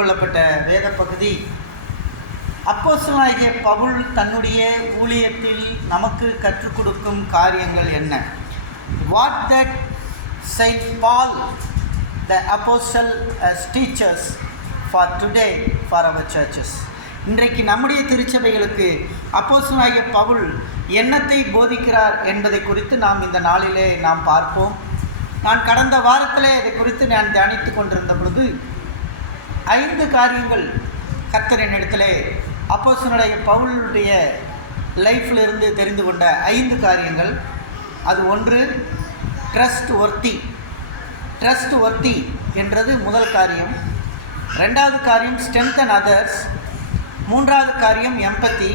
எடுத்துக்கொள்ளப்பட்ட வேத பகுதி அப்போஸ்தலனாகிய பவுல் தன்னுடைய ஊழியத்தில் நமக்கு கற்றுக் கொடுக்கும் காரியங்கள் என்ன? What that Saint Paul the apostle as teachers for today for our churches. இன்றைக்கு நம்முடைய திருச்சபைகளுக்கு அப்போஸ்தலனாகிய பவுல் என்னத்தை போதிக்கிறார் என்பதை குறித்து நாம் இந்த நாளிலே நாம் பார்ப்போம். நான் கடந்த வாரத்திலே இதை குறித்து நான் தியானித்து கொண்டிருந்த பொழுது 5 காரியங்கள் கர்த்தர் என்னிடத்திலே அப்போஸ்தலனாகிய பவுலுடைய லைஃப்பிலிருந்து தெரிந்து கொண்ட 5 காரியங்கள். அது ஒன்று, ட்ரஸ்ட் ஒர்த்தி என்றது முதல் காரியம். 2வது காரியம் ஸ்ட்ரென்தன் அதர்ஸ். 3வது காரியம் எம்பத்தி.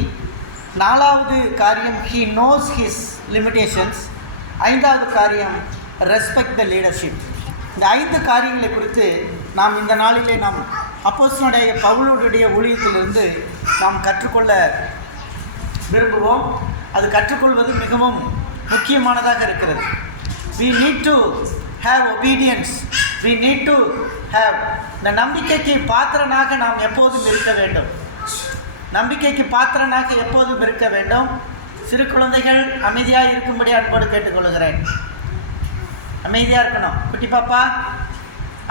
4வது காரியம் ஹீ நோஸ் ஹிஸ் லிமிட்டேஷன்ஸ். 5வது காரியம் ரெஸ்பெக்ட் த லீடர்ஷிப். இந்த 5 காரியங்களை குறித்து நாம் இந்த நாளிலே நாம் அப்போஸ்தலனாகிய பவுலுடைய ஊழியத்திலிருந்து நாம் கற்றுக்கொள்ள விரும்புவோம். அது கற்றுக்கொள்வது மிகவும் முக்கியமானதாக இருக்கிறது. We need to have obedience. We need to have இந்த நம்பிக்கைக்கு பாத்திரனாக நாம் எப்போதும் இருக்க வேண்டும். நம்பிக்கைக்கு பாத்திரனாக எப்போதும் இருக்க வேண்டும். சிறு குழந்தைகள் அமைதியாக இருக்கும்படி அன்போடு கேட்டுக்கொள்கிறேன். அமைதியாக இருக்கணும். குட்டி பாப்பா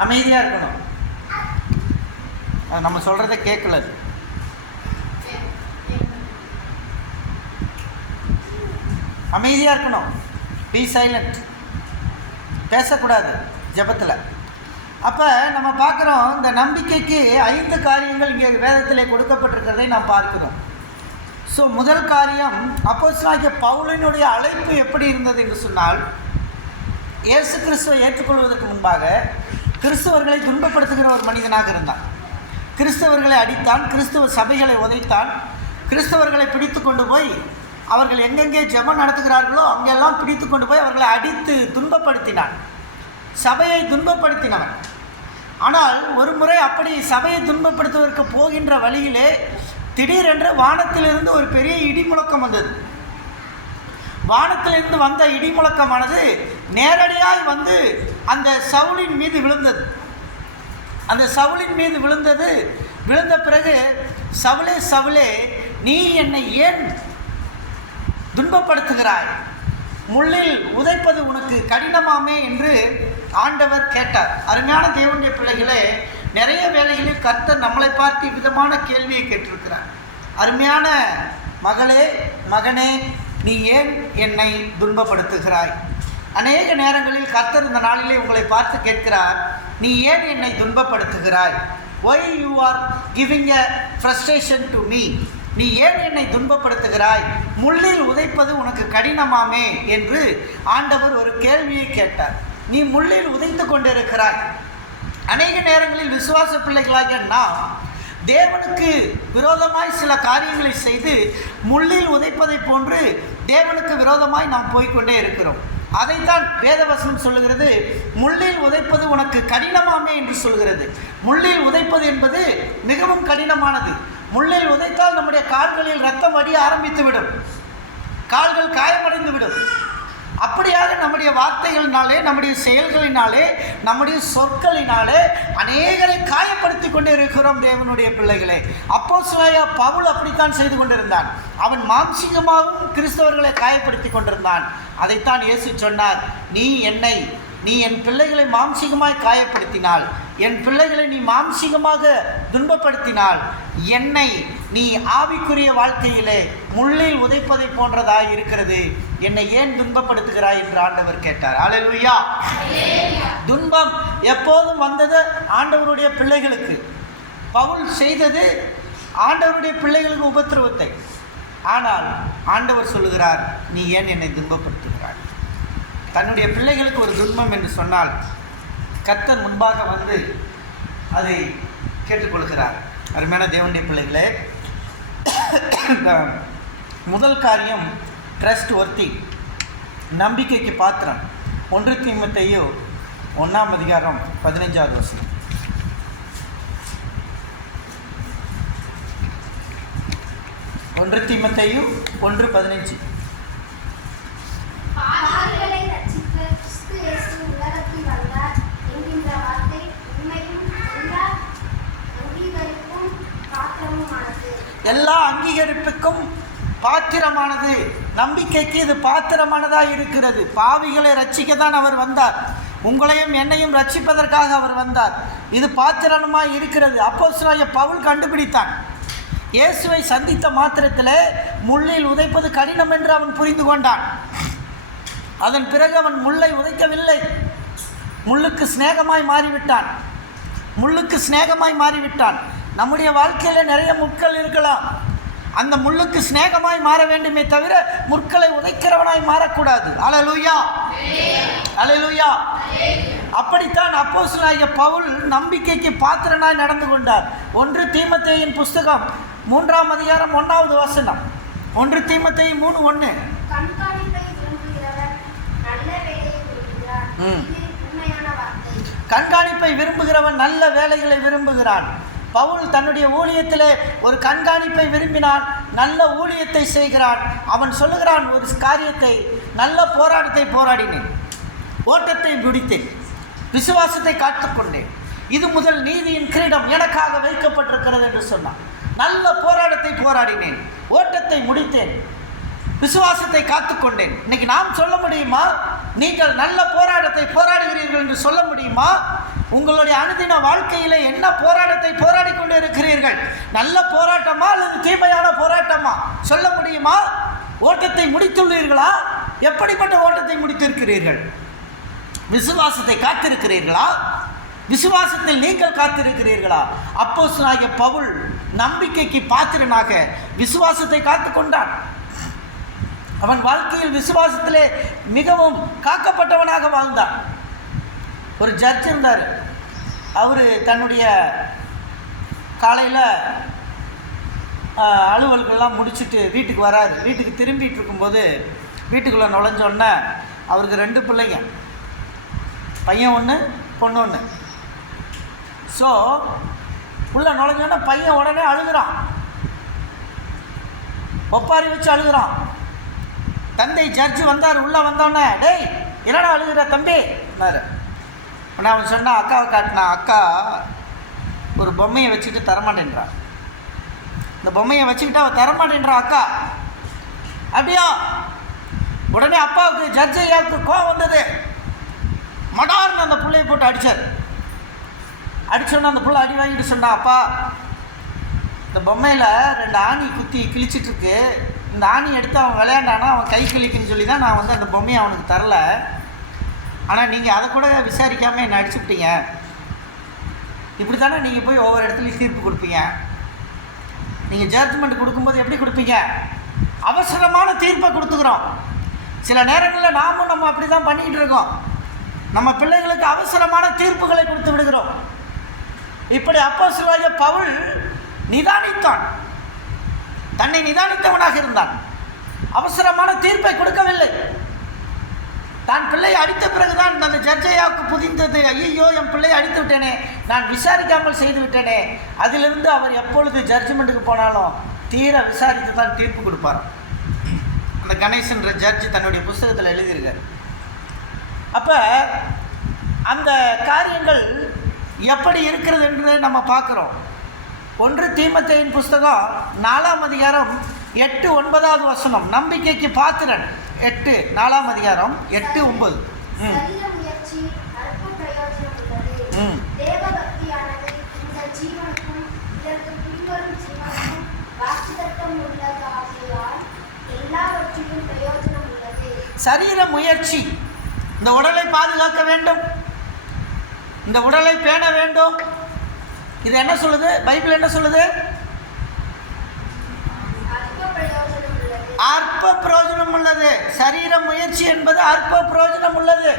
அமைதியாக இருக்கணும். நம்ம சொல்கிறத கேட்கல. அமைதியாக இருக்கணும். Be silent. பேசக்கூடாது ஜெபத்தில். அப்போ நம்ம பார்க்குறோம், இந்த நம்பிக்கைக்கு 5 காரியங்கள் இங்கே வேதத்தில் கொடுக்கப்பட்டிருக்கிறதை நாம் பார்க்கிறோம். ஸோ முதல் காரியம், அப்போஸ்தலனாகிய பவுலினுடைய அழைப்பு எப்படி இருந்தது என்று சொன்னால், இயேசு கிறிஸ்துவை ஏற்றுக்கொள்வதற்கு முன்பாக கிறிஸ்தவர்களை துன்பப்படுத்துகிற ஒரு மனிதனாக இருந்தான். கிறிஸ்தவர்களை அடித்தான், கிறிஸ்தவ சபைகளை உதைத்தான், கிறிஸ்தவர்களை பிடித்து கொண்டு போய் அவர்கள் எங்கெங்கே ஜெபம் நடத்துகிறார்களோ அங்கெல்லாம் பிடித்து கொண்டு போய் அவர்களை அடித்து துன்பப்படுத்தினான். சபையை துன்பப்படுத்தினவன். ஆனால் ஒரு முறை அப்படி சபையை துன்பப்படுத்துவதற்கு போகின்ற வழியிலே திடீரென்று வானத்திலிருந்து ஒரு பெரிய இடிமுழக்கம் வந்தது. வானத்திலிருந்து வந்த இடிமுழக்கமானது நேரடியாய் வந்து அந்த சவுலின் மீது விழுந்தது. அந்த சவுலின் மீது விழுந்த பிறகு, சவுலே சவுலே, நீ என்னை ஏன் துன்பப்படுத்துகிறாய்? முள்ளில் உதைப்பது உனக்கு கடினமாமே என்று ஆண்டவர் கேட்டார். அருமையான தேவனுடைய பிள்ளைகளே, நிறைய வேளைகளில் கர்த்தர் நம்மளை பார்த்து விதமான கேள்வியை கேட்டிருக்கிறார். அருமையான மகளே, மகனே, நீ ஏன் என்னை துன்பப்படுத்துகிறாய்? அநேக நேரங்களில் கர்த்தர் இந்த நாளிலே உங்களை பார்த்து கேட்கிறார், நீ ஏன் என்னை துன்பப்படுத்துகிறாய்? Why you are giving a frustration to me? நீ ஏன் என்னை துன்பப்படுத்துகிறாய்? முள்ளில் உதைப்பது உனக்கு கடினமாமே என்று ஆண்டவர் ஒரு கேள்வியை கேட்டார். நீ முள்ளில் உதைத்து கொண்டிருக்கிறாய். அநேக நேரங்களில் விசுவாச பிள்ளைகளாகிய நாம் தேவனுக்கு விரோதமாய் சில காரியங்களை செய்து முள்ளில் உதைப்பதை போன்று தேவனுக்கு விரோதமாய் நாம் போய்கொண்டே இருக்கிறோம். அதைத்தான் வேதவசனம் சொல்லுகிறது, முள்ளில் உதைப்பது உனக்கு கடினமாமே என்று சொல்கிறது. முள்ளில் உதைப்பது என்பது மிகவும் கடினமானது. முள்ளில் உதைத்தால் நம்முடைய கால்களில் ரத்தம் வடிய ஆரம்பித்துவிடும், கால்கள் காயமடைந்துவிடும். அப்படியாக நம்முடைய வார்த்தைகளினாலே, நம்முடைய செயல்களினாலே, நம்முடைய சொற்களினாலே அநேகரை காயப்படுத்தி கொண்டு இருக்கிறோம் தேவனுடைய பிள்ளைகளே. அப்போஸ்தலனாகிய பவுல் அப்படித்தான் செய்து கொண்டிருந்தான். அவன் மாம்சீகமாகவும் கிறிஸ்தவர்களை காயப்படுத்தி கொண்டிருந்தான். அதைத்தான் இயேசு சொன்னார், நீ என் பிள்ளைகளை மாம்சீகமாய் காயப்படுத்தினால், என் பிள்ளைகளை நீ மாம்சீகமாக துன்பப்படுத்தினால், என்னை நீ ஆவிக்குரிய வாழ்க்கையிலே முள்ளில் உதைப்பதை போன்றதாய் இருக்கிறது, என்னை ஏன் துன்பப்படுத்துகிறாய் என்று ஆண்டவர் கேட்டார். அல்லேலூயா. துன்பம் எப்போதும் வந்தது ஆண்டவருடைய பிள்ளைகளுக்கு. பவுல் செய்தது ஆண்டவருடைய பிள்ளைகளுக்கு உபத்திரவத்தை. ஆனால் ஆண்டவர் சொல்லுகிறார், நீ ஏன் என்னை துன்பப்படுத்துகிறாய்? தன்னுடைய பிள்ளைகளுக்கு ஒரு துன்பம் என்று சொன்னால் கர்த்தர் முன்பாக வந்து அதை கேட்டுக்கொள்கிறார். அருமையான தேவனுடைய பிள்ளைகளே, முதல் காரியம் ட்ரஸ்ட் ஒர்த்தி, நம்பிக்கைக்கு பாத்திரம். 1 தீமோத்தேயு 1:15. 1 தீமோத்தேயு 1:15. எல்லா அங்கீகரிப்புக்கும் பாத்திரமானது. நம்பிக்கைக்கு இது பாத்திரமானதாக இருக்கிறது. பாவிகளை ரட்சிக்க தான் அவர் வந்தார். உங்களையும் என்னையும் ரட்சிப்பதற்காக அவர் வந்தார். இது பாத்திரமாய் இருக்கிறது. அப்போஸ்தலனாகிய பவுல் கண்டுபிடித்தான். இயேசுவை சந்தித்த மாத்திரத்தில் முள்ளில் உதைப்பது கடினம் என்று அவன் புரிந்து கொண்டான். அதன் பிறகு அவன் முள்ளை உதைக்கவில்லை, முள்ளுக்கு சிநேகமாய் மாறிவிட்டான். முள்ளுக்கு சிநேகமாய் மாறிவிட்டான். நம்முடைய வாழ்க்கையில் நிறைய முட்கள் இருக்கலாம். அந்த முள்ளுக்கு சிநேகமாய் மாற வேண்டுமே தவிர முட்களை உதைக்கிறவனாய் மாறக்கூடாது. அல்லேலூயா, அல்லேலூயா. அப்படித்தான் அப்போஸ்தலனாகிய பவுல் நம்பிக்கைக்கு பாத்திரனாய் நடந்து கொண்டார். 1 தீமோத்தேயுவின் புஸ்தகம் 3ஆம் அதிகாரம் 1வது வசனம். 1 தீமோத்தேயு 3:1. கண்காணிப்பை விரும்புகிறவன் நல்ல வேலைகளை விரும்புகிறான். பவுல் தன்னுடைய ஊழியத்திலே ஒரு கண்காணிப்பை விரும்பினான், நல்ல ஊழியத்தை செய்கிறான். அவன் சொல்லுகிறான் ஒரு காரியத்தை, நல்ல போராட்டத்தை போராடினேன், ஓட்டத்தை முடித்தேன், விசுவாசத்தை காத்துக்கொண்டேன், இது முதல் நீதியின் கிரீடம் எனக்காக வைக்கப்பட்டிருக்கிறது என்று சொன்னான். நல்ல போராட்டத்தை போராடினேன், ஓட்டத்தை முடித்தேன், விசுவாசத்தை காத்துக்கொண்டேன். இன்னைக்கு நாம் சொல்ல முடியுமா நீங்கள் நல்ல போராட்டத்தை போராடுகிறீர்கள் என்று சொல்ல முடியுமா? உங்களுடைய அனுதின வாழ்க்கையில் என்ன போராட்டத்தை போராடி கொண்டு இருக்கிறீர்கள்? நல்ல போராட்டமா அல்லது தீமையான போராட்டமா சொல்ல முடியுமா? ஓட்டத்தை முடித்துள்ளீர்களா? எப்படிப்பட்ட ஓட்டத்தை முடித்திருக்கிறீர்கள்? விசுவாசத்தை காத்திருக்கிறீர்களா? விசுவாசத்தில் நீங்கள் காத்திருக்கிறீர்களா? அப்போஸ்தலனாகிய பவுல் நம்பிக்கைக்கு பாத்திரனாக விசுவாசத்தை காத்து கொண்டான். அவன் வாழ்க்கையில் விசுவாசத்திலே மிகவும் காக்கப்பட்டவனாக வாழ்ந்தான். ஒரு ஜட்ஜ் இருந்தார். அவர் தன்னுடைய காலையில் அலுவல்கள்லாம் முடிச்சுட்டு வீட்டுக்கு வராரு. வீட்டுக்கு திரும்பிட்டு இருக்கும்போது வீட்டுக்குள்ளே நுழைஞ்சோடனே அவருக்கு 2 பிள்ளைங்க, பையன் 1 பொண்ணு 1. ஸோ உள்ளே நுழைஞ்சோடனே பையன் உடனே அழுகிறான், ஒப்பாரி வச்சு அழுகிறான். தந்தை ஜட்ஜு வந்தார். உள்ளே வந்தோடனே, டேய் என்னடா அழுகிற தம்பி நாரு. ஆனால் அவன் சொன்னான், அக்காவை காட்டினா, அக்கா ஒரு பொம்மையை வச்சுக்கிட்டு தரமாட்டேன்றான். இந்த பொம்மையை வச்சுக்கிட்டு அவன் தரமாட்டேன்றான் அக்கா. அப்படியா? உடனே அப்பாவுக்கு ஜட்ஜு ஐயாவுக்கு கோவம் வந்தது. மடார்னு அந்த பிள்ளையை போட்டு அடித்தார். அடித்தோன்னே அந்த பிள்ளை அடி வாங்கிட்டு சொன்னான், அப்பா இந்த பொம்மையில் 2 ஆணி குத்தி கிழிச்சிட்ருக்கு, இந்த ஆணி எடுத்து அவன் விளையாண்டானா அவன் கை கிழிக்குன்னு சொல்லி தான் நான் அந்த பொம்மையை அவனுக்கு தரல. ஆனால் நீங்கள் அதை கூட விசாரிக்காமல் என்னை அடிச்சுக்கிட்டீங்க. இப்படி தானே நீங்கள் போய் ஒவ்வொரு இடத்துலையும் தீர்ப்பு கொடுப்பீங்க. நீங்கள் ஜட்ஜ்மெண்ட் கொடுக்கும்போது எப்படி கொடுப்பீங்க? அவசரமான தீர்ப்பை கொடுத்துக்கிறோம். சில நேரங்களில் நம்ம அப்படி தான் பண்ணிக்கிட்டு இருக்கோம். நம்ம பிள்ளைகளுக்கு அவசரமான தீர்ப்புகளை கொடுத்து விடுகிறோம். இப்படி அப்போஸ்தலனாகிய பவுல் நிதானித்தான், தன்னை நிதானித்தவனாக இருந்தான். அவசரமான தீர்ப்பை கொடுக்கவில்லை. தான் பிள்ளையை அடித்த பிறகுதான் அந்த ஜட்ஜையாவுக்கு புதிந்தது, ஐயோ என் பிள்ளையை அடித்து விட்டேனே, நான் விசாரிக்காமல் செய்து விட்டேனே. அதிலிருந்து அவர் எப்பொழுது ஜட்ஜ்மெண்ட்டுக்கு போனாலும் தீர விசாரித்து தான் தீர்ப்பு கொடுப்பார். அந்த கணேசன்ற ஜட்ஜ் தன்னுடைய புஸ்தகத்தில் எழுதியிருக்கார். அப்போ அந்த காரியங்கள் எப்படி இருக்கிறது என்று நம்ம பார்க்குறோம். 1 தீமோத்தேயுவின் புஸ்தகம் 4ஆம் அதிகாரம் 8-9வது வசனம். நம்பிக்கைக்கு பாத்திரன் 8 4ஆம் அதிகாரம் 8-9. சரீர முயற்சி. இந்த உடலை பாதுகாக்க வேண்டும், இந்த உடலை பேண வேண்டும். இது என்ன சொல்லுது? பைபிள் என்ன சொல்லுது? அற்ப பிரயோஜனம் உள்ளது. சரீர முயற்சி என்பது அற்ப பிரயோஜனம் உள்ளது.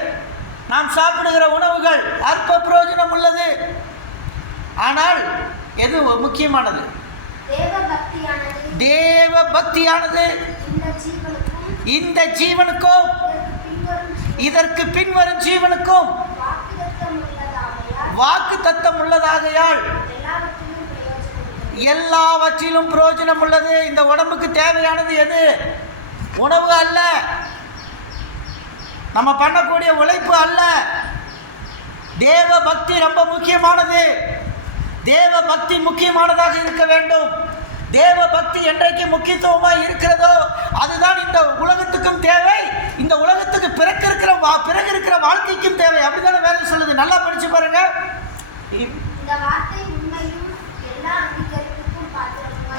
நாம் சாப்பிடுகிற உணவுகள் அற்ப பிரயோஜனம் உள்ளது. ஆனால் எது முக்கியமானது? தேவ பக்தியானது இந்த ஜீவனுக்கும் இதற்கு பின்வரும் ஜீவனுக்கும் வாக்கு தத்தம் உள்ளதாகையால் எல்லாவற்றிலும் பிரயோஜனம் உள்ளது. இந்த உடம்புக்கு தேவையானது எது? உணவு அல்ல, நம்ம பண்ணக்கூடிய உழைப்பு அல்ல. தேவ பக்தி ரொம்ப முக்கியமானது. தேவ பக்தி முக்கியமானதாக இருக்க வேண்டும். தேவ பக்தி என்றைக்கு முக்கியத்துவமாக இருக்கிறதோ அதுதான் இந்த உலகத்துக்கும் தேவை, இந்த உலகத்துக்கு பிறகு இருக்கிற வாழ்க்கைக்கும் தேவை. அப்படிதானே வேதம் சொல்லுது. நல்லா படிச்சு பாருங்க.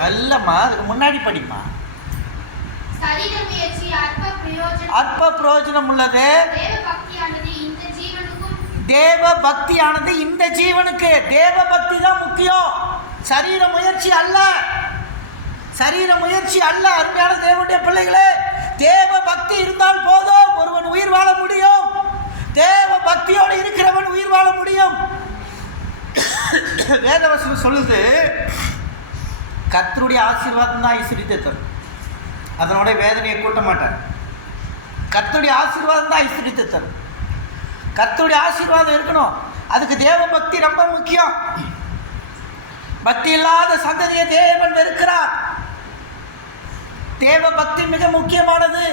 அல்லம்மா, அதுக்கு முன்னாடி படிமா. அற்ப பிரயோஜனம் உள்ளது. தேவ பக்தியானது இந்த ஜீவனுக்கு. தேவ பக்தி தான் முக்கியம், சரீர முயற்சி அல்ல. சரீர முயற்சி அல்ல. அருமையான தேவனுடைய பிள்ளைகளே, தேவ பக்தி இருந்தால் போதும், ஒருவன் உயிர் வாழ முடியும். தேவ பக்தியோடு இருக்கிறவன் உயிர் வாழ முடியும். வேதவசனம் சொல்லுது, கர்த்தருடைய ஆசீர்வாதம் தான் ஐஸ்வரியத்தை தரும். அதனோட வேதனையை கூட்ட மாட்டார். கர்த்தருடைய ஆசீர்வாதம் தான் ஐஸ்வரியத்தை தரும். கர்த்தருடைய ஆசீர்வாதம் இருக்கணும். அதுக்கு தேவ பக்தி ரொம்ப முக்கியம். பக்தி இல்லாத சந்ததியை தேவன் வெறுக்கிறார். தேவ பக்தி மிக முக்கியமானது.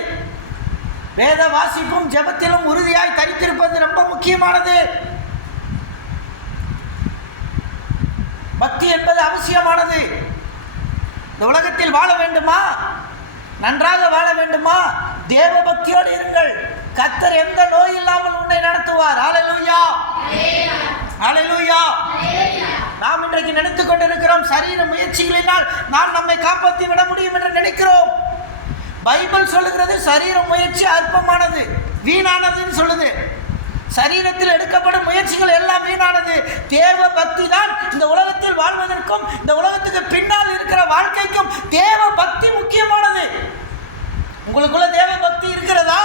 வேத வாசிப்பும் ஜெபத்திலும் உறுதியாய் தரித்திருப்பது ரொம்ப முக்கியமானது. பக்தி என்பது அவசியமானது. இந்த உலகத்தில் வாழ வேண்டுமா, நன்றாக வாழ வேண்டுமா, தேவ பக்தியோடு இருங்கள். கர்த்தர் எந்த நோய் இல்லாமல் உன்னை நடத்துவார். ஹல்லேலூயா, ஹல்லேலூயா. நாம் இன்றைக்கு நினைத்துக் கொண்டிருக்கிறோம், சரீர முயற்சிகளினால் நாம் நம்மை காப்பாற்றி விட முடியும் என்று நினைக்கிறோம். பைபிள் சொல்லுகிறது சரீர முயற்சி அற்பமானது, வீணானதுன்னு சொல்லுது. சரீரத்தில் எடுக்கப்படும் முயற்சிகள் எல்லாம் வீணானது. தேவ பக்தி தான் இந்த உலகத்தில் வாழ்வதற்கும் இந்த உலகத்துக்கு பின்னால் இருக்கிற வாழ்க்கைக்கும் தேவ பக்தி முக்கியமானது. உங்களுக்குள்ள தேவ பக்தி இருக்கிறதா?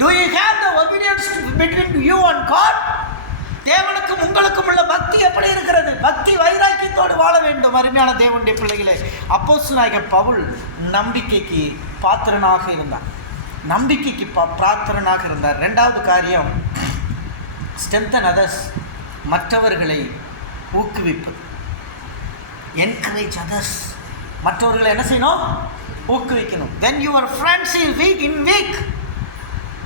Do you have the obedience between you and God? தேவனுக்கும் உங்களுக்கும் உள்ள பக்தி எப்படி இருக்கிறது? பக்தி வைராக்கியத்தோடு வாழ வேண்டும். அருமையான தேவனுடைய பிள்ளைகளே, அப்போஸ்தலனாகிய பவுல் நம்பிக்கைக்கு பாத்திரனாக இருந்தார். நம்பிக்கைக்கு பிரார்த்தனாக இருந்தார். ரெண்டாவது காரியம், ஸ்ட்ரென்தன் அதர்ஸ், மற்றவர்களை ஊக்குவிப்பது. என்கரேஜ் அதர்ஸ், மற்றவர்களை என்ன செய்யணும்? ஊக்குவிக்கணும். when your friends is weak,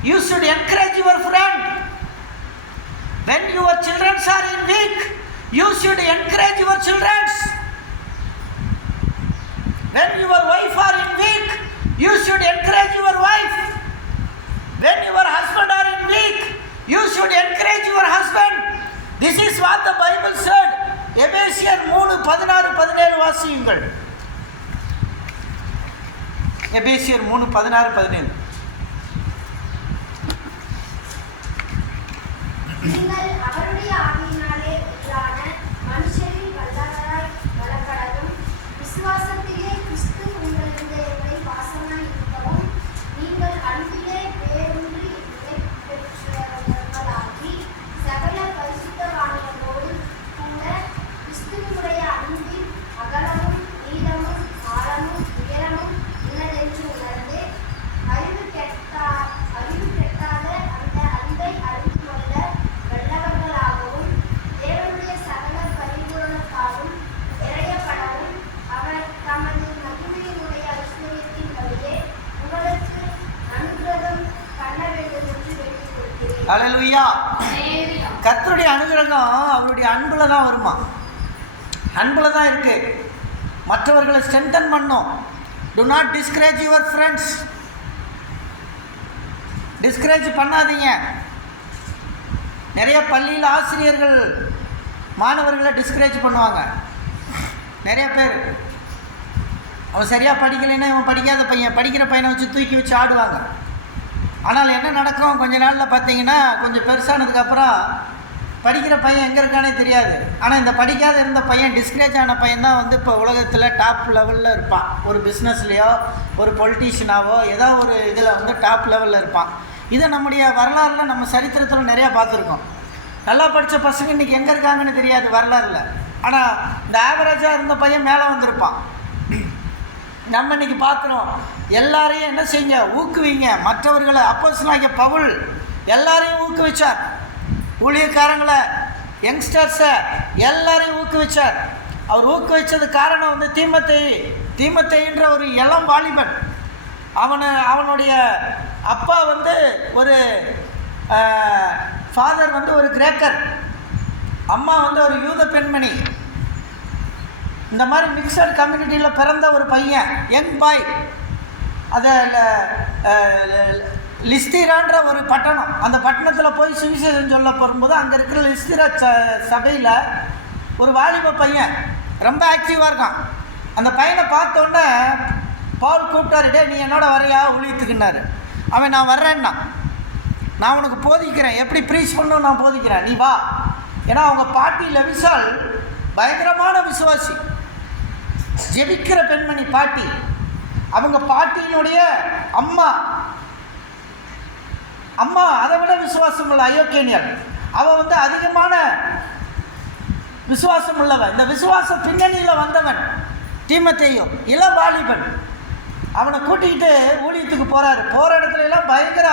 you should encourage your friend. when your children are in weak, you should encourage your children. when your wife are in weak, you should encourage your wife. when your husband are in weak, you should encourage your husband. This is what the Bible said. எபேசியர் 3:16-17 வாசியுங்கள். எபேசியர் 3:16-17. நீங்கள் அவருடைய ஆவியினாலே உண்டான மனுஷரின் வல்லவராய் வளப்படவும், விசுவாசத்திலே கிறிஸ்து உங்கள் இதயங்களை வாசமாய் இருக்கவும், நீங்கள் அன்பிலே வேரூன்றி பெற்றவர்களாகி சகல பரிசுத்தவான்களோடு கூட கிறிஸ்துவினுடைய அன்பின் அகலமும் நீளமும் ஆழமும் உயரமும் இன்னதென்று உணர்ந்து அறிவு கெட்டாத அந்த அன்பை அறிந்து கொள்ள வல்லவர்களாகவும், தேவனுடைய சகல பரிபூரணத்தாலும் நிறையப்படவும், அவர் தமது மகிமையினுடைய ஐஸ்வரியத்தின்படியே உங்களுக்கு அனுக்கிரகம் பண்ண வேண்டும் என்று வேண்டிக் கொள்கிறேன். ஹல்லேலூயா. கர்த்தருடைய அனுகிரகம் அவருடைய அன்புல தான் வருமா? அன்புல தான் இருக்கு. மற்றவர்களை ஸ்ட்ரென்தன் பண்ணும். do not discourage your friends. Discourage பண்ணாதீங்க. நிறைய பள்ளியில் ஆசிரியர்கள் மாணவர்களை டிஸ்கரேஜ் பண்ணுவாங்க. நிறைய பேர் அவன் சரியாக படிக்கலைன்னா இவன் படிக்காத பையன், படிக்கிற பையனை வச்சு தூக்கி வச்சு ஆடுவாங்க. ஆனால் என்ன நடக்கும், கொஞ்ச நாளில் பார்த்தீங்கன்னா கொஞ்சம் பெருசானதுக்கப்புறம் படிக்கிற பையன் எங்கே இருக்கானே தெரியாது. ஆனால் இந்த படிக்காத இருந்த பையன், டிஸ்கரேஜ் ஆன பையன் தான் வந்து இப்போ உலகத்தில் டாப் லெவலில் இருப்பான். ஒரு பிஸ்னஸ்லேயோ ஒரு பொலிட்டீஷியனாவோ ஏதோ ஒரு இதில் வந்து டாப் லெவலில் இருப்பான். இதை நம்முடைய வரலாறில் நம்ம சரித்திரத்தில் நிறையா பார்த்துருக்கோம். நல்லா படித்த பசங்க இன்றைக்கி எங்கே இருக்காங்கன்னு தெரியாது வரலாறில். ஆனால் இந்த ஆவரேஜாக இருந்த பையன் மேலே வந்திருப்பான். நம்ம இன்றைக்கி பார்க்குறோம். எல்லாரையும் என்ன செய்யுங்க? ஊக்குவிங்க மற்றவர்களை. அப்போஸ்தலனாகிய பவுல் எல்லாரையும் ஊக்குவிச்சார். ஊழியக்காரங்களை, யங்ஸ்டர்ஸை எல்லாரையும் ஊக்குவிச்சார். அவர் ஊக்குவிச்சது காரணம் வந்து தீமத்தேயுன்ற ஒரு இளம் வாலிபன். அவனுடைய அப்பா வந்து ஒரு ஃபாதர் வந்து ஒரு கிரேக்கர், அம்மா வந்து ஒரு யூத பெண்மணி. இந்த மாதிரி மிக்சட் கம்யூனிட்டியில் பிறந்த ஒரு பையன், யங் பாய், அதை லிஸ்திரான்ற ஒரு பட்டணம், அந்த பட்டணத்தில் போய் சுவிசேஷம் சொல்ல போகும்போது அங்கே இருக்கிற லிஸ்திரா சபையில் ஒரு வாலிப பையன் ரொம்ப ஆக்டிவாக இருக்கான். அந்த பையனை பார்த்தோன்னே பவுல் கூப்பிட்டாரு, டே நீ என்னோட வரையா ஊழியத்துக்குன்னாரு. அவன் நான் வர்றேன்னா, நான் உனக்கு போதிக்கிறேன், எப்படி ப்ரீச் பண்ணணும் நான் போதிக்கிறேன், நீ வா. ஏன்னா அவங்க பாட்டி லெவிசால் பயங்கரமான விசுவாசி, ஜெபிக்கிற பெண்மணி பாட்டி. அவங்க பாட்டியினுடைய அம்மா அதை விட விசுவாசம் உள்ள அயோக்கியனியர். அவள் அதிகமான விசுவாசம் உள்ளவன். இந்த விசுவாச பின்னணியில் வந்தவன் தீமோத்தேயு, இளம் வாலிபன். அவனை கூட்டிக்கிட்டு ஊழியத்துக்கு போகிறாரு. போகிற இடத்துல எல்லாம் பயங்கர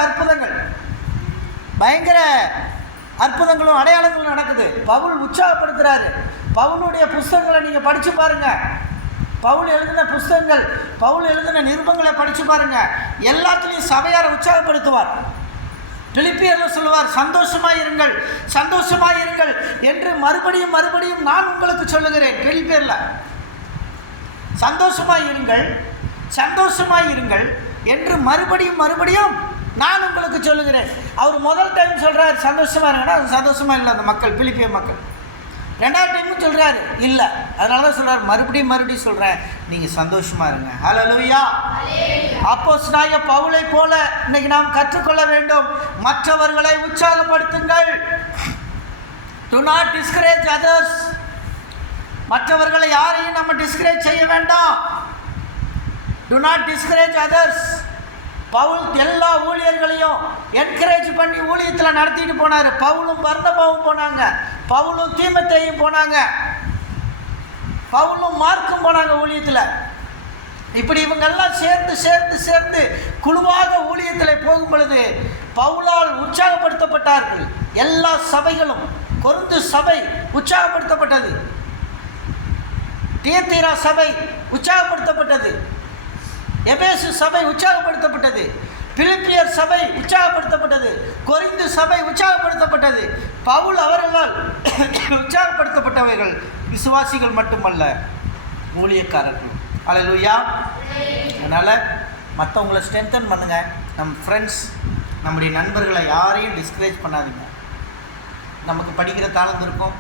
அற்புதங்களும் அடையாளங்களும் நடக்குது. பவுல் உற்சாகப்படுத்துகிறாரு. பவுலுடைய புஸ்தகங்களை நீங்கள் படித்து பாருங்கள். பவுல் எழுதின புஸ்தகங்கள், பவுல் எழுதின நிருபங்களை படித்து பாருங்கள். எல்லாத்துலேயும் சபையாரை உற்சாகப்படுத்துவார். பிலிப்பியர்ல சொல்லுவார், சந்தோஷமாக இருங்கள் என்று மறுபடியும் நான் உங்களுக்கு சொல்லுகிறேன். பிலிப்பியர்ல சந்தோஷமாக இருங்கள் என்று மறுபடியும் நான் உங்களுக்கு சொல்லுகிறேன். அவர் முதல் டைம் சொல்கிறார் சந்தோஷமாக இருங்கன்னா, அது சந்தோஷமாக இல்லை அந்த மக்கள், பிலிப்பிய மக்கள். ரெண்டாவது டைமும் சொல்கிறாரு இல்லை, அதனால தான் சொல்கிறார் மறுபடியும் சொல்கிறேன், நீங்கள் சந்தோஷமாக இருங்க. ஹல்லேலூயா. அப்போஸ்தலனாகிய பவுலை போல இன்னைக்கு நாம் கற்றுக்கொள்ள வேண்டும். மற்றவர்களை உற்சாகப்படுத்துங்கள். Do not discourage others. மற்றவர்களை யாரையும் நம்ம டிஸ்கரேஜ் செய்ய வேண்டாம். Do not discourage others. Pavul எல்லா ஊழியர்களையும் என்கரேஜ் பண்ணி ஊழியத்தில் நடத்திட்டு போனார். பவுலும் பர்னபாவும் போனாங்க, பவுலும் தீமோத்தேயும் போனாங்க, பவுலும் மார்க்கும் போனாங்க ஊழியத்தில். இப்படி இவங்கெல்லாம் சேர்ந்து குழுவாக ஊழியத்தில் போகும் பொழுது பவுலால் உற்சாகப்படுத்தப்பட்டார்கள். எல்லா சபைகளும், கொரிந்து சபை உற்சாகப்படுத்தப்பட்டது, தியத்தீரா சபை உற்சாகப்படுத்தப்பட்டது, எபேசு சபை உற்சாகப்படுத்தப்பட்டது, பிலிப்பியர் சபை உற்சாகப்படுத்தப்பட்டது, கொரிந்து சபை உற்சாகப்படுத்தப்பட்டது. பவுல் அவர்களால் உற்சாகப்படுத்தப்பட்டவைகள் விசுவாசிகள் மட்டுமல்ல, ஊழியக்காரர்கள். ஹல்லேலூயா. அதனால் மற்றவங்களை ஸ்ட்ரென்தன் பண்ணுங்கள். நம்ம ஃப்ரெண்ட்ஸ், நம்முடைய நண்பர்களை யாரையும் டிஸ்கரேஜ் பண்ணாதீங்க. நமக்கு படிக்கிற தாளந்து இருக்கும்,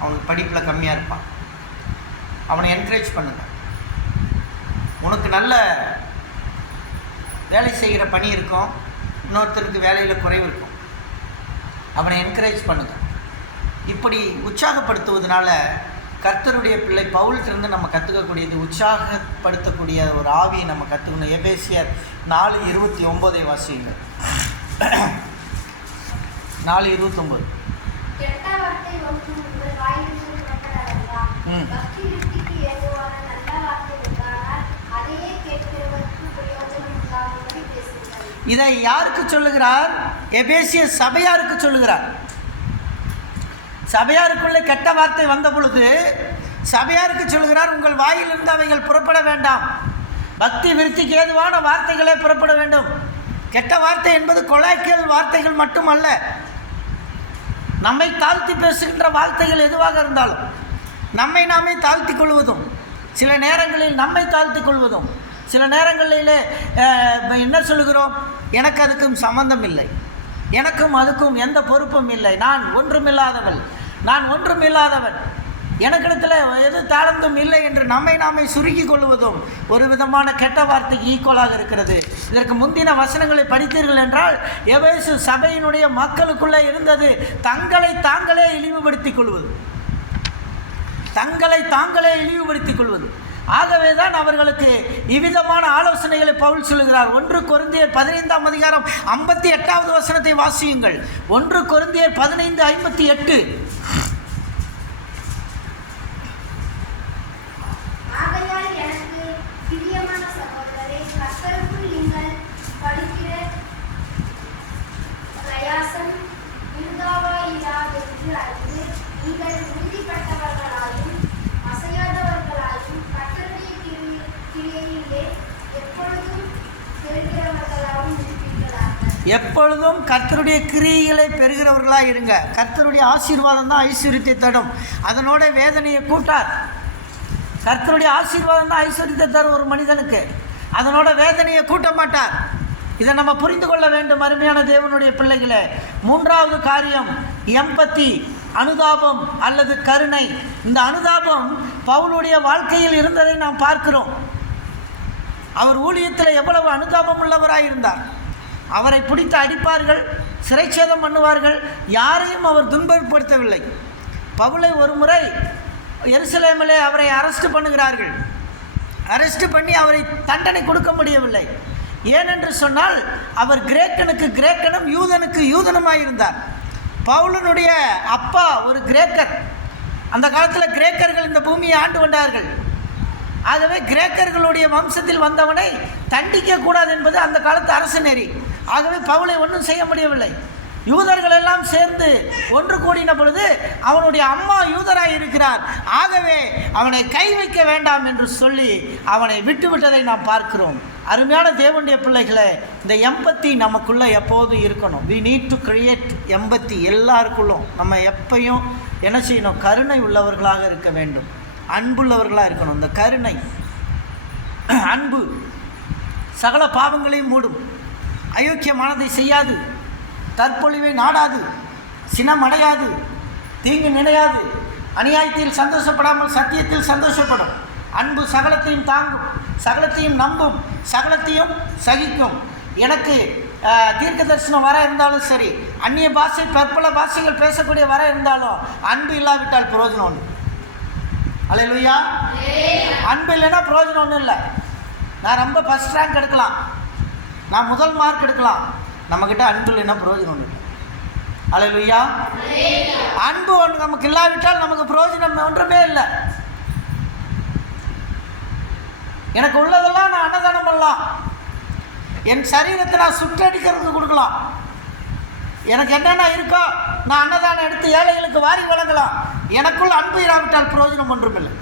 அவனுக்கு படிப்பில் கம்மியாக இருப்பான், அவனை என்கரேஜ் பண்ணுங்கள். உனக்கு நல்ல வேலை செய்கிற பணி இருக்கும், இன்னொருத்தருக்கு வேலையில் குறைவு இருக்கும், அவனை என்கரேஜ் பண்ணுங்கள். இப்படி உற்சாகப்படுத்துவதனால கர்த்தருடைய பிள்ளை பவுல்கிட்டருந்து நம்ம கற்றுக்கக்கூடியது, உற்சாகப்படுத்தக்கூடிய ஒரு ஆவியை நம்ம கற்றுக்கணும். எபேசியர் 4:29 வாசிங்க. 4:29. இதை யாருக்கு சொல்லுகிறார்? எபேசிய சபையாருக்கு சொல்லுகிறார். சபையாருக்குள்ளே கெட்ட வார்த்தை வந்த பொழுது சபையாருக்கு சொல்லுகிறார், உங்கள் வாயிலிருந்து அவைகள் புறப்பட வேண்டாம். பக்தி விருத்திக்கு ஏதுவான வார்த்தைகளே புறப்பட வேண்டும். கெட்ட வார்த்தை என்பது கொலைக்கல் வார்த்தைகள் மட்டுமல்ல, நம்மை தாழ்த்தி பேசுகின்ற வார்த்தைகள் எதுவாக இருந்தாலும், நம்மை நாமே தாழ்த்தி கொள்வதும், சில நேரங்களில் நம்மை தாழ்த்தி கொள்வதும், சில நேரங்களில் என்ன சொல்லுகிறோம், எனக்கு அதுக்கும் சம்பந்தம் இல்லை, எனக்கும் அதுக்கும் எந்த பொறுப்பும் இல்லை, நான் ஒன்றுமில்லாதவன், எனக்கிடத்தில் எது தாழ்ந்தும் இல்லை என்று நம்மை நாமே சுருக்கி கொள்வதும் ஒரு விதமான கெட்ட வார்த்தைக்கு ஈக்குவலாக இருக்கிறது. இதற்கு முந்தின வசனங்களை படித்தீர்கள் என்றால், எபேசு சபையினுடைய மக்களுக்குள்ளே இருந்தது தங்களை தாங்களே இழிவுபடுத்திக் கொள்வது. ஆகவே தான் அவர்களுக்கு இவ்விதமான ஆலோசனைகளை பவுல் சொல்லுகிறார். 1 கொரிந்தியர் 15 58 வசனத்தை வாசியுங்கள். 1 கொரிந்தியர் 15:58. எப்பொழுதும் கர்த்தருடைய கிரியைகளை பெறுகிறவர்களாக இருங்க. கர்த்தருடைய ஆசீர்வாதம் தான் ஐஸ்வர்யத்தை தரும், அதனோட வேதனையை கூட்டார். கர்த்தருடைய ஆசீர்வாதம் தான் ஐஸ்வர்யத்தை தரும் ஒரு மனிதனுக்கு. அதனோட வேதனையை கூட்ட மாட்டார். இதை நம்ம புரிந்து கொள்ள வேண்டும் அருமையான தேவனுடைய பிள்ளைகளே. மூன்றாவது காரியம் எம்பத்தி, அனுதாபம் அல்லது கருணை. இந்த அனுதாபம் பவுலுடைய வாழ்க்கையில் இருந்ததை நாம் பார்க்கிறோம். அவர் ஊழியத்தில் எவ்வளவு அனுதாபம் உள்ளவராக இருந்தார். அவரை பிடித்து அடிப்பார்கள், சிறைச்சேதம் பண்ணுவார்கள், யாரையும் அவர் துன்பப்படுத்தவில்லை. பவுலை ஒரு முறை எருசலேமிலே அவரை அரெஸ்ட் பண்ணுகிறார்கள். அரெஸ்ட் பண்ணி அவரை தண்டனை கொடுக்க முடியவில்லை. ஏனென்று சொன்னால் அவர் கிரேக்கனுக்கு கிரேக்கனும் யூதனுக்கு யூதனுமாக இருந்தார். பவுலனுடைய அப்பா ஒரு கிரேக்கர். அந்த காலத்தில் கிரேக்கர்கள் இந்த பூமியை ஆண்டு கொண்டார்கள். ஆகவே கிரேக்கர்களுடைய வம்சத்தில் வந்தவனை தண்டிக்கக்கூடாது என்பது அந்த காலத்து அரசு நெறி. ஆகவே பவுலை ஒன்றும் செய்ய முடியவில்லை. யூதர்கள் எல்லாம் சேர்ந்து ஒன்று கூடின பொழுது அவனுடைய அம்மா யூதராய் இருக்கிறார், ஆகவே அவனை கை வைக்க வேண்டாம் என்று சொல்லி அவனை விட்டுவிட்டதை நாம் பார்க்கிறோம். அருமையான தேவனுடைய பிள்ளைகளை, இந்த எம்பத்தி நமக்குள்ளே எப்போதும் இருக்கணும். வி நீட் டு கிரியேட் எம்பத்தி. எல்லாருக்குள்ளும் நம்ம எப்பையும் என்ன செய்யணும்? கருணை உள்ளவர்களாக இருக்க வேண்டும், அன்புள்ளவர்களாக இருக்கணும். இந்த கருணை, அன்பு சகல பாவங்களையும் மூடும், அயோக்கியமானதை செய்யாது, தற்பொழிவை நாடாது, சினமடையாது, தீங்கு நினையாது, அநியாயத்தில் சந்தோஷப்படாமல் சத்தியத்தில் சந்தோஷப்படும். அன்பு சகலத்தையும் தாங்கும், சகலத்தையும் நம்பும், சகலத்தையும் சகிக்கும். எனக்கு தீர்க்க தரிசனம் வர இருந்தாலும் சரி, அந்நிய பாஷை பற்பல பாஷைகள் பேசக்கூடிய வர இருந்தாலும் அன்பு இல்லாவிட்டால் பிரயோஜனம் ஒன்று. அல்லேலூயா. அன்பு இல்லைன்னா பிரயோஜனம் ஒன்றும் இல்லை. நான் ரொம்ப ஃபஸ்ட் ரேங்க் எடுக்கலாம், நான் முதல் மார்க் எடுக்கலாம், நம்மக்கிட்ட அன்பு இல்லைன்னா பிரயோஜனம் ஒன்று இல்லை. அல்லேலூயா. அன்பு ஒன்று நமக்கு இல்லாவிட்டால் நமக்கு பிரயோஜனம் ஒன்றுமே இல்லை. எனக்கு உள்ளதெல்லாம் நான் அன்னதானம் பண்ணலாம், என் சரீரத்தை நான் சுற்றடிக்கிறதுக்கு கொடுக்கலாம், எனக்கு என்னென்ன இருக்கோ நான் அன்னதானம் எடுத்து ஏழைகளுக்கு வாரி வழங்கலாம். எனக்குள்ள அன்பு இராவிட்டால் பிரயோஜனம் ஒன்றும் இல்லை.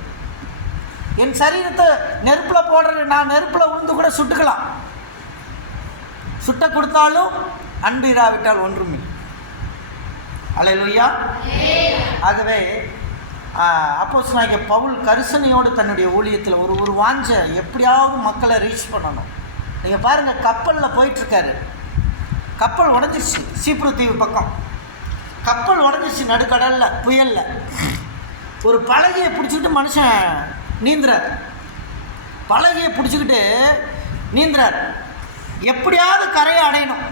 என் சரீரத்தை நெருப்பில் போடுற நான் நெருப்பில் உளுந்து கூட சுட்டுக்கலாம், சுட்ட கொடுத்தாலும் அன்பு இராவிட்டால் ஒன்றும் இல்லை. அல்லேலூயா. ஆகவே அப்போஸ்தலனாகிய பவுல் கரிசனையோடு தன்னுடைய ஊழியத்தில் ஒரு வாஞ்ச எப்படியாவது மக்களை ரீச் பண்ணணும். நீங்கள் பாருங்கள், கப்பலில் போயிட்டுருக்காரு, கப்பல் உடஞ்சிருச்சு. சீப்ரு தீவு பக்கம் கப்பல் உடஞ்சிருச்சு, நடுக்கடலில் புயலில். ஒரு பலகையை பிடிச்சிக்கிட்டு மனுஷன் நீந்துறார், பலகையை பிடிச்சிக்கிட்டு நீந்துறார். எப்படியாவது கரையை அடையணும்,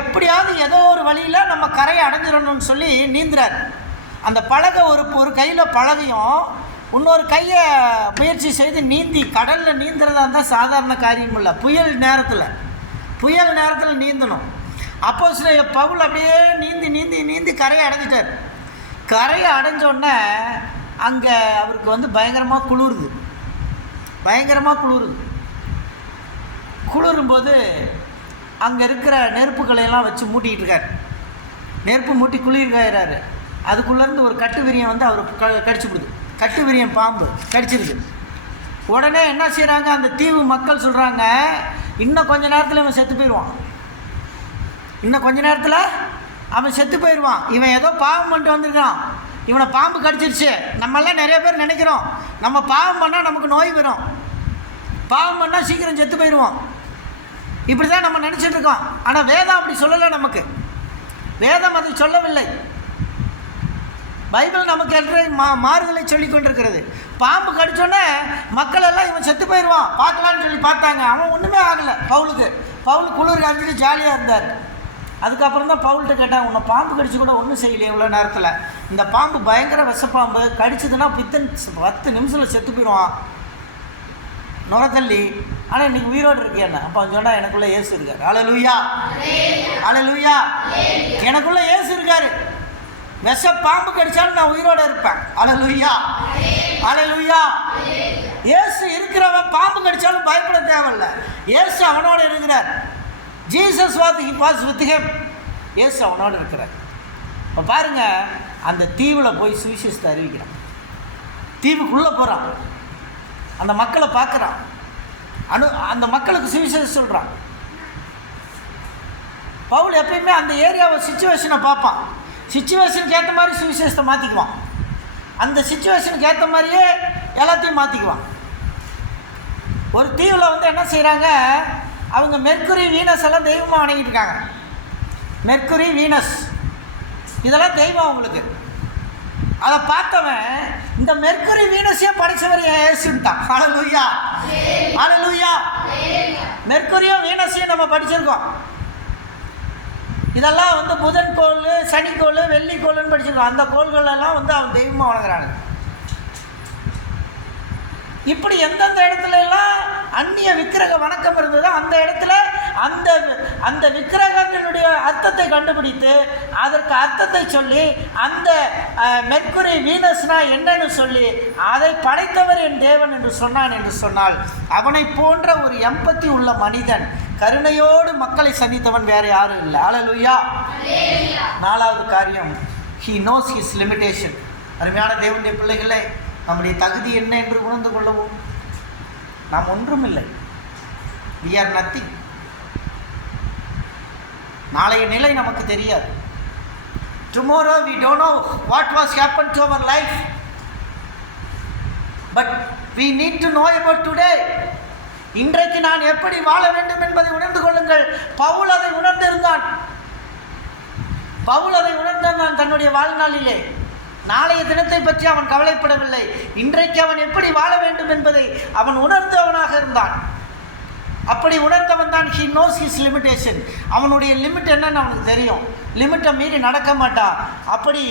எப்படியாவது ஏதோ ஒரு வழியில் நம்ம கரையை அடைஞ்சிடணும்னு சொல்லி நீந்துறார். அந்த பலகை ஒரு கையில் பலகையும் இன்னொரு கையை முயற்சி செய்து நீந்தி கடலில் நீந்துறதா இருந்தால் சாதாரண காரியம் இல்லை. புயல் நேரத்தில் நீந்தணும். அப்போ சில பவுல் அப்படியே நீந்தி நீந்தி நீந்தி கரையை அடைஞ்சிட்டார். கரையை அடைஞ்சோடனே அங்கே அவருக்கு பயங்கரமாக குளிரும்போது அங்கே இருக்கிற நெருப்புகளையெல்லாம் வச்சு மூட்டிக்கிட்டு இருக்கார். நெருப்பு மூட்டி குளிர்காயிறாரு. அதுக்குள்ளேருந்து ஒரு கட்டு விரியம் அவர் கடிச்சுடுது. கட்டு விரியம் பாம்பு கடிச்சிருக்கு. உடனே என்ன செய்கிறாங்க, அந்த தீவு மக்கள் சொல்கிறாங்க, இன்னும் கொஞ்ச நேரத்தில் இவன் செத்து போயிடுவான், இவன் ஏதோ பாவம் பண்ணிட்டு வந்திருக்கான், இவனை பாம்பு கடிச்சிருச்சு. நம்மெல்லாம் நிறைய பேர் நினைக்கிறோம், நம்ம பாவம் பண்ணால் நமக்கு நோய் வரும், பாவம் பண்ணால் சீக்கிரம் செத்து போயிடுவோம், இப்படி தான் நம்ம நினச்சிட்டு இருக்கோம். ஆனால் வேதம் அப்படி சொல்லலை. நமக்கு வேதம் அதை சொல்லவில்லை. பைபிள் நமக்கு என்ற மாறுதலை சொல்லி கொண்டிருக்கிறது. பாம்பு கடிச்சோடனே மக்கள் எல்லாம் இவன் செத்து போயிடுவான் பார்க்கலான்னு சொல்லி பார்த்தாங்க. அவன் ஒன்றுமே ஆகலை. பவுல் குளிர் காஞ்சிட்டு ஜாலியாக இருந்தார். அதுக்கப்புறம் தான் பவுல்கிட்ட கேட்டான், உன்னை பாம்பு கடிச்சு கூட ஒன்றும் செய்யலையே இவ்வளோ நேரத்தில், இந்த பாம்பு பயங்கர விஷப்பாம்பு, கடிச்சதுன்னா 10 நிமிஷத்தில் செத்து போயிடுவான் நுரத்தள்ளி, ஆனால் இன்றைக்கி உயிரோடு இருக்கேன். அப்போ அவன் சொன்னால் எனக்குள்ளே இயேசு இருக்கார். அல்லேலூயா. எனக்குள்ளே இயேசு இருக்கார். விஷ பாம்பு கடிச்சாலும் நான் உயிரோடு இருப்பேன். அல்லேலூயா. இயேசு இருக்கிறவன் பாம்பு கடிச்சாலும் பயப்பட தேவையில்லை. இயேசு அவனோடு இருக்கிறார். Jesus was with him. இயேசு அவனோடு இருக்கிறார். இப்போ பாருங்கள், அந்த தீவில் போய் சுவிசேஷத்தை அறிவிக்கிறான். தீவுக்குள்ளே போகிறான், அந்த மக்களை பார்க்குறான், அந்த மக்களுக்கு சுவிசேஷம் சொல்கிறான். பவுல் எப்பயுமே அந்த ஏரியாவை சிச்சுவேஷனை பார்ப்பான். சிச்சுவேஷனுக்கு ஏற்ற மாதிரி சுவிசேஷத்தை மாற்றிக்குவான். அந்த சிச்சுவேஷனுக்கு ஏற்ற மாதிரியே எல்லாத்தையும் மாற்றிக்குவான். ஒரு தீவில் வந்து என்ன செய்கிறாங்க, அவங்க மெர்க்குரி வீனஸ் எல்லாம் தெய்வமாக வணங்கிட்டு இருக்காங்க. மெர்க்குரி வீனஸ் இதெல்லாம் தெய்வம் அவங்களுக்கு. அதை பார்த்தவன் இந்த மெர்க்குரி வீனஸையே படைச்சவர் ஏசுன்ட்டான். ஹல்லேலூயா, ஹல்லேலூயா. மெர்க்குரியும் வீனஸையும் நம்ம படிச்சிருக்கோம். இதெல்லாம் வந்து புதன் கோள், சனிக்கோள், வெள்ளிக்கோள்னு படிச்சிருக்கோம். அந்த கோள்களெல்லாம் வந்து அவன் தெய்வமாக வணங்குறாங்க. இப்படி எந்தெந்த இடத்துல எல்லாம் அந்நிய விக்கிரக வணக்கம் இருந்ததோ அந்த இடத்துல அந்த அந்த விக்கிரகங்களுடைய அர்த்தத்தை கண்டுபிடித்து அதற்கு அர்த்தத்தை சொல்லி அந்த மெர்க்குரி வீனஸ்னா என்னன்னு சொல்லி அதை படைத்தவர் என் தேவன் என்று சொன்னான் என்று சொன்னால், அவனை போன்ற ஒரு எம்பத்தி உள்ள மனிதன், கருணையோடு மக்களை சந்தித்தவன் வேற யாரும் இல்லை. ஹல்லேலூயா. 4வது காரியம், he knows his limitation. அருமையான தேவனுடைய பிள்ளைகளே, நம்முடைய தகுதி என்ன என்று உணர்ந்து கொள்ளவும். நாம் ஒன்றும் இல்லை. we are nothing. நாளைய நிலை நமக்கு தெரியாது. tomorrow we don't know what was happened to our life, but we need to know about today. இன்றைக்கு நான் எப்படி வாழ வேண்டும் என்பதை உணர்ந்து கொள்ளுங்கள். பவுல் அதை உணர்ந்திருந்தான். பவுல் அதை உணர்ந்தான் தன்னுடைய வாழ்நாளிலே. நாளைய தினத்தை பற்றி அவன் கவலைப்படவில்லை. இன்றைக்கு அவன் எப்படி வாழ வேண்டும் என்பதை அவன் உணர்ந்தவனாக இருந்தான். அப்படி உணர்ந்தவன் தான் he knows his limitation. அவனுடைய லிமிட் என்னன்னு அவனுக்கு தெரியும். லிமிட்டை மீறி நடக்க மாட்டான். அப்படி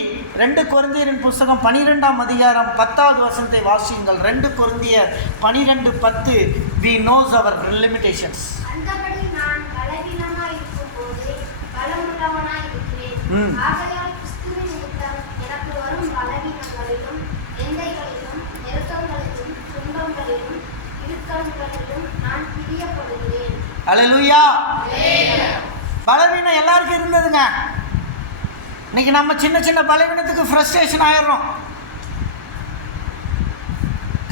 2 கொரிந்தியரின் புஸ்தகம் 12ஆம் அதிகாரம் 10வது வசனத்தை வாசியுங்கள். 2 கொரிந்தியர் 12:10. we knows our limitations. அந்தபடி நான் பலவீனமாய் இருக்கும்போது பலமுள்ளவனாய் இருக்கிறேன். ஆகையால் கிறிஸ்துவின் நிமித்தம் எனக்கு வரும் பலவீனங்களிலும், எந்தைகளிலும், நெருக்கங்களிலும், துன்பங்களிலும், இடுக்கண்களிலும் நான் பிரியப்படுகிறேன். ஹல்லேலூயா. பலவீனம் எல்லாருக்கும் இருந்ததுங்க. இன்னைக்கு நம்ம சின்ன சின்ன பலவீனத்துக்கு ஃப்ரஸ்ட்ரேஷன் ஆயிடுறோம்,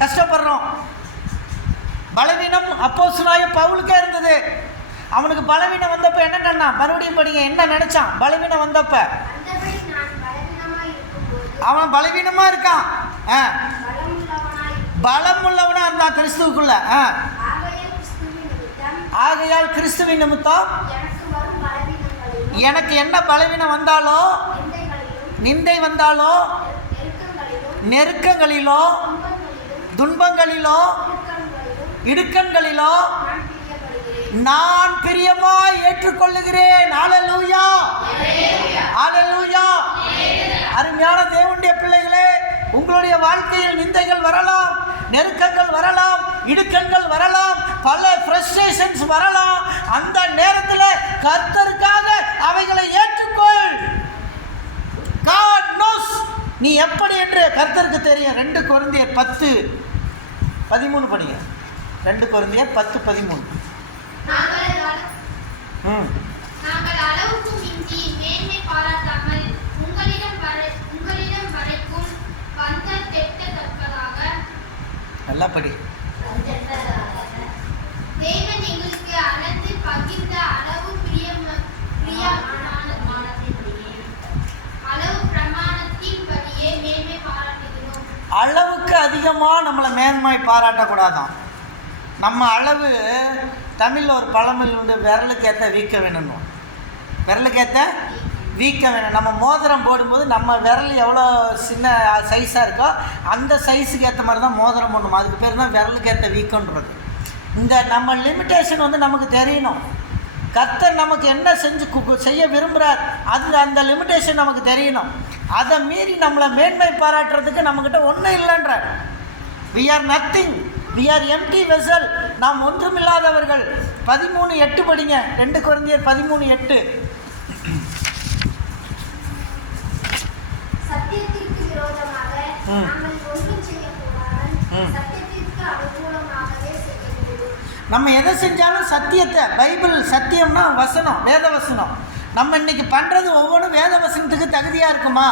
கஷ்டப்படுறோம். பலவீனம் அப்போஸ்தலனாகிய பவுலுக்கே இருந்தது. அவனுக்கு பலவீனம் வந்தப்ப என்ன பண்ணா, மறுபடியும் படிங்க, என்ன நினைச்சான்? பலவீனம் வந்தப்ப அந்தபடி நான் பலவீனமாய் இருக்கும்போது அவன் பலவீனமா இருக்கான், பலமுள்ளவனாய் பலம் உள்ளவனா இருந்தான் கிறிஸ்துவுக்குள்ள. ஆகையால் கிறிஸ்துவின் நிமித்தம் எனக்கு வரும் பலவீனங்களிலும், எனக்கு என்ன பலவீனம் வந்தாலோ, நிந்தை வந்தாலோ, நெருக்கங்களிலோ, துன்பங்களிலோ, இடுக்கண்களிலோ நான் பிரியமாய் ஏற்றுக்கொள்ளுகிறேன். ஹல்லேலூயா, ஹல்லேலூயா. அருமையான தேவனுடைய பிள்ளைகளே, உங்களுடைய வாழ்க்கையில் நிந்தைகள் வரலாம், நெருக்கங்கள் வரலாம், இடுக்கண்கள் வரலாம், பல ஃப்ரஸ்ட்ரேஷன்ஸ் வரலாம். அந்த நேரத்தில் கர்த்தருக்காக அவைகளை ஏற்றுக்கொள். God knows நீ எப்படி என்று கர்த்தருக்கு தெரியும். 2 கொரிந்தியர் 10:13 படிங்க. 2 கொரிந்தியர் 10:13. நாங்கள் அளவுக்கு மிஞ்சி மேன்மை பாராட்டாமல் உங்களிடம் வரைக்கும் வந்த திட்டத்தக்கதாக நல்லா படி. தேவன் எங்களுக்கு அளந்து பகிர்ந்த அளவு பிரமாணத்தின்படியே மேன்மை பாராட்டுகிறோம். அளவுக்கு அதிகமாக நம்மளை மேன்மை பாராட்டக்கூடாதான். நம்ம அளவு, தமிழில் ஒரு பழமொழி உண்டு, விரலுக்கு ஏற்ற வீக்க வேணும். விரலுக்கு ஏற்ற வீக்க வேணும். நம்ம மோதிரம் போடும்போது நம்ம விரல் எவ்வளோ சின்ன சைஸாக இருக்கோ அந்த சைஸுக்கு ஏற்ற மாதிரி தான் மோதிரம் போடணும். அதுக்கு பேர் தான் விரலுக்கு ஏற்ற வீக்கன்றது. இந்த நம்ம லிமிட்டேஷன் வந்து நமக்கு தெரியணும். கர்த்தர் நமக்கு என்ன செய்ய விரும்புகிறார், அது அந்த லிமிட்டேஷன் நமக்கு தெரியணும். அதை மீறி நம்மளை மேன்மை பாராட்டுறதுக்கு நம்மக்கிட்ட ஒன்றும் இல்லைன்ற. we are nothing, we are empty vessel. நாம் ஒன்றுமில்லாதவர்கள். 13:8 படிங்க. 2 கொரிந்தியர் 13:8. சத்தியத்திற்கு விரோதமாக நாங்கள் ஒன்றும் செய்யக்கூடாது, சத்தியத்திற்கு அனுகூலமாகவே செய்ய வேண்டும். நம்ம எதை செஞ்சாலும் சத்தியத்தை, பைபிள் சத்தியம்னா வசனம், வேத வசனம். நம்ம இன்னைக்கு பண்ணுறது ஒவ்வொன்றும் வேத வசனத்துக்கு தகுதியாக இருக்குமா?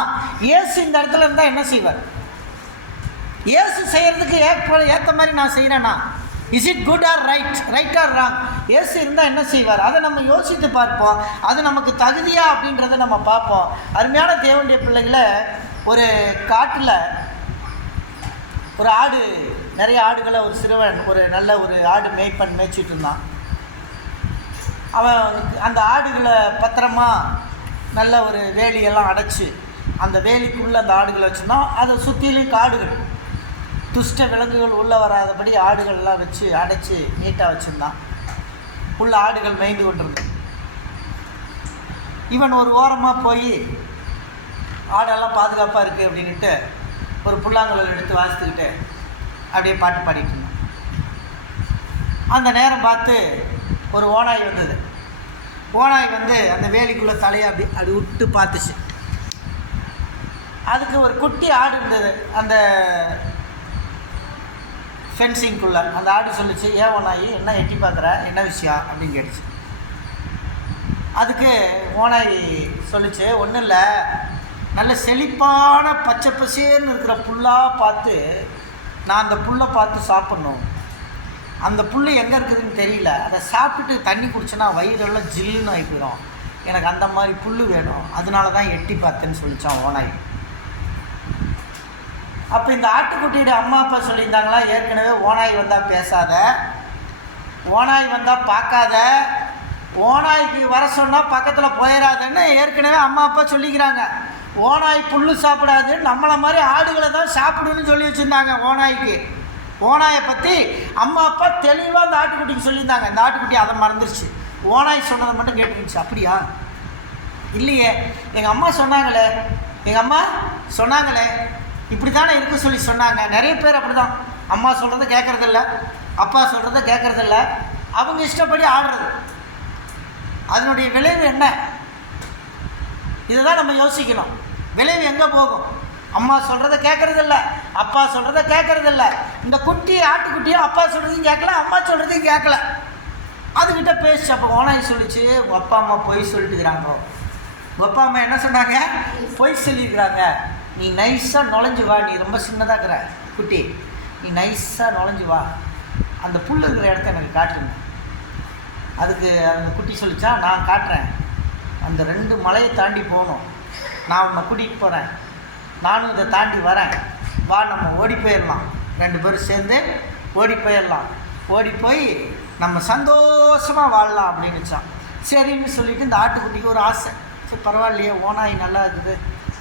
இயேசு இந்த இடத்துல இருந்தால் என்ன செய்வார்? இயேசு செய்கிறதுக்கு ஏற்ற மாதிரி நான் செய்கிறேன்னா, is it good or right or wrong? இயேசு இருந்தால் என்ன செய்வார்? அதை நம்ம யோசித்து பார்ப்போம். அது நமக்கு தகுதியா அப்படின்றத நம்ம பார்ப்போம். அருமையான தேவனுடைய பிள்ளைகளை, ஒரு காட்டில் ஒரு ஆடு, நிறைய ஆடுகளை ஒரு சிறுவன் ஒரு நல்ல ஒரு ஆடு மேய்ச்சிட்டு இருந்தான். அவன் அந்த ஆடுகளை பத்திரமா நல்ல ஒரு வேலியெல்லாம் அடைச்சி அந்த வேலிக்குள்ளே அந்த ஆடுகளை வச்சுருந்தான். அதை சுற்றிலும் காடுகள், துஷ்ட விலங்குகள் உள்ளே வராதபடி ஆடுகள்லாம் வச்சு அடைச்சி நீட்டாக வச்சுருந்தான். உள்ள ஆடுகள் மேய்ந்து கொண்டிருந்தான். இவன் ஒரு ஓரமாக போய் ஆடெல்லாம் பாதுகாப்பாக இருக்குது அப்படின்ட்டு ஒரு புல்லாங்குழல் எடுத்து வாசித்துக்கிட்டு அப்படியே பாட்டு பாடிட்டு இருந்தான். அந்த நேரம் பார்த்து ஒரு ஓநாய் வந்தது. ஓநாய் வந்து அந்த வேலிக்குள்ளே தலையை அப்படி விட்டு பார்த்துச்சு. அதுக்கு ஒரு குட்டி ஆடு இருந்தது அந்த ஃபென்சிங்குள்ளே. அந்த ஆடு சொல்லிச்சு, ஏன் ஓநாய் என்ன எட்டி பார்க்குற, என்ன விஷயம் அப்படின்னு கேட்டுச்சு. அதுக்கு ஓநாய் சொல்லிச்சு, ஒன்றும் இல்லை, நல்ல செழிப்பான பச்சை பசேர்னு இருக்கிற புல்லாக பார்த்து நான் அந்த புல்லை பார்த்து சாப்பிட்ணும். அந்த புல் எங்கே இருக்குதுன்னு தெரியல, அதை சாப்பிட்டுட்டு தண்ணி குடிச்சோன்னா வயிறெல்லாம் ஜில்லுன்னு ஆகி போயிடும். எனக்கு அந்த மாதிரி புல் வேணும், அதனால தான் எட்டி பார்த்தேன்னு சொல்லித்தான் ஓநாய். அப்போ இந்த ஆட்டுக்குட்டியோட அம்மா அப்பா சொல்லியிருந்தாங்களா, ஏற்கனவே ஓநாய் வந்தால் பேசாத, ஓநாய் வந்தால் பார்க்காத, ஓநாய்க்கு வர சொன்னால் பக்கத்தில் போயிடாதுன்னு ஏற்கனவே அம்மா அப்பா சொல்லிக்கிறாங்க. ஓநாய் புல் சாப்பிடாது, நம்மளை மாதிரி ஆடுகளை தான் சாப்பிடுன்னு சொல்லி வச்சுருந்தாங்க ஓநாய்க்கு. ஓநாயை பற்றி அம்மா அப்பா தெளிவாக அந்த ஆட்டுக்குட்டிக்கு சொல்லியிருந்தாங்க. இந்த ஆட்டுக்குட்டி அதை மறந்துருச்சு, ஓநாய் சொன்னதை மட்டும் கேட்டுருந்துச்சு. அப்படியா? இல்லையே, எங்கள் அம்மா சொன்னாங்களே, எங்கள் அம்மா சொன்னாங்களே, இப்படி தானே இருக்க சொல்லி சொன்னாங்க. நிறைய பேர் அப்படி தான், அம்மா சொல்கிறத கேட்குறதில்ல, அப்பா சொல்கிறத கேட்குறதில்ல, அவங்க இஷ்டப்படி ஆடுறது. அதனுடைய விளைவு என்ன? இதை தான் நம்ம யோசிக்கணும். விளைவு எங்கே போகும்? அம்மா சொல்கிறத கேட்குறதில்ல, அப்பா சொல்கிறத கேட்குறதில்ல. இந்த குட்டி ஆட்டுக்குட்டியும் அப்பா சொல்கிறதையும் கேட்கல, அம்மா சொல்கிறதையும் கேட்கல. அதுக்கிட்ட பேசிச்சு. அப்போ ஓனாய் சொல்லிச்சு, உங்கள் அப்பா அம்மா பொய் சொல்லிட்டுக்கிறாங்க. உங்கள் அப்பா அம்மா என்ன சொன்னாங்க? பொய் சொல்லியிருக்கிறாங்க. நீ நைஸாக நுழைஞ்சு வா, நீ ரொம்ப சின்னதாக இருக்கிற குட்டி, நீ நைஸாக நுழைஞ்சு வா, அந்த புல் இருக்கிற இடத்த எனக்கு காட்டுங்க. அதுக்கு அந்த குட்டி சொல்லிச்சா, நான் காட்டுறேன், அந்த 2 மலையை தாண்டி போகணும், நான் உன்னை கூட்டிகிட்டு போகிறேன், நானும் இதை தாண்டி வரேன், வா நம்ம ஓடி போயிடலாம், 2 பேரும் சேர்ந்து ஓடி போயிடலாம், ஓடி போய் நம்ம சந்தோஷமாக வாழலாம் அப்படின்னுச்சான். சரின்னு சொல்லிவிட்டு இந்த ஆட்டுக்குட்டிக்கு ஒரு ஆசை, சரி பரவாயில்லையே, ஓனாய் நல்லா இருக்குது,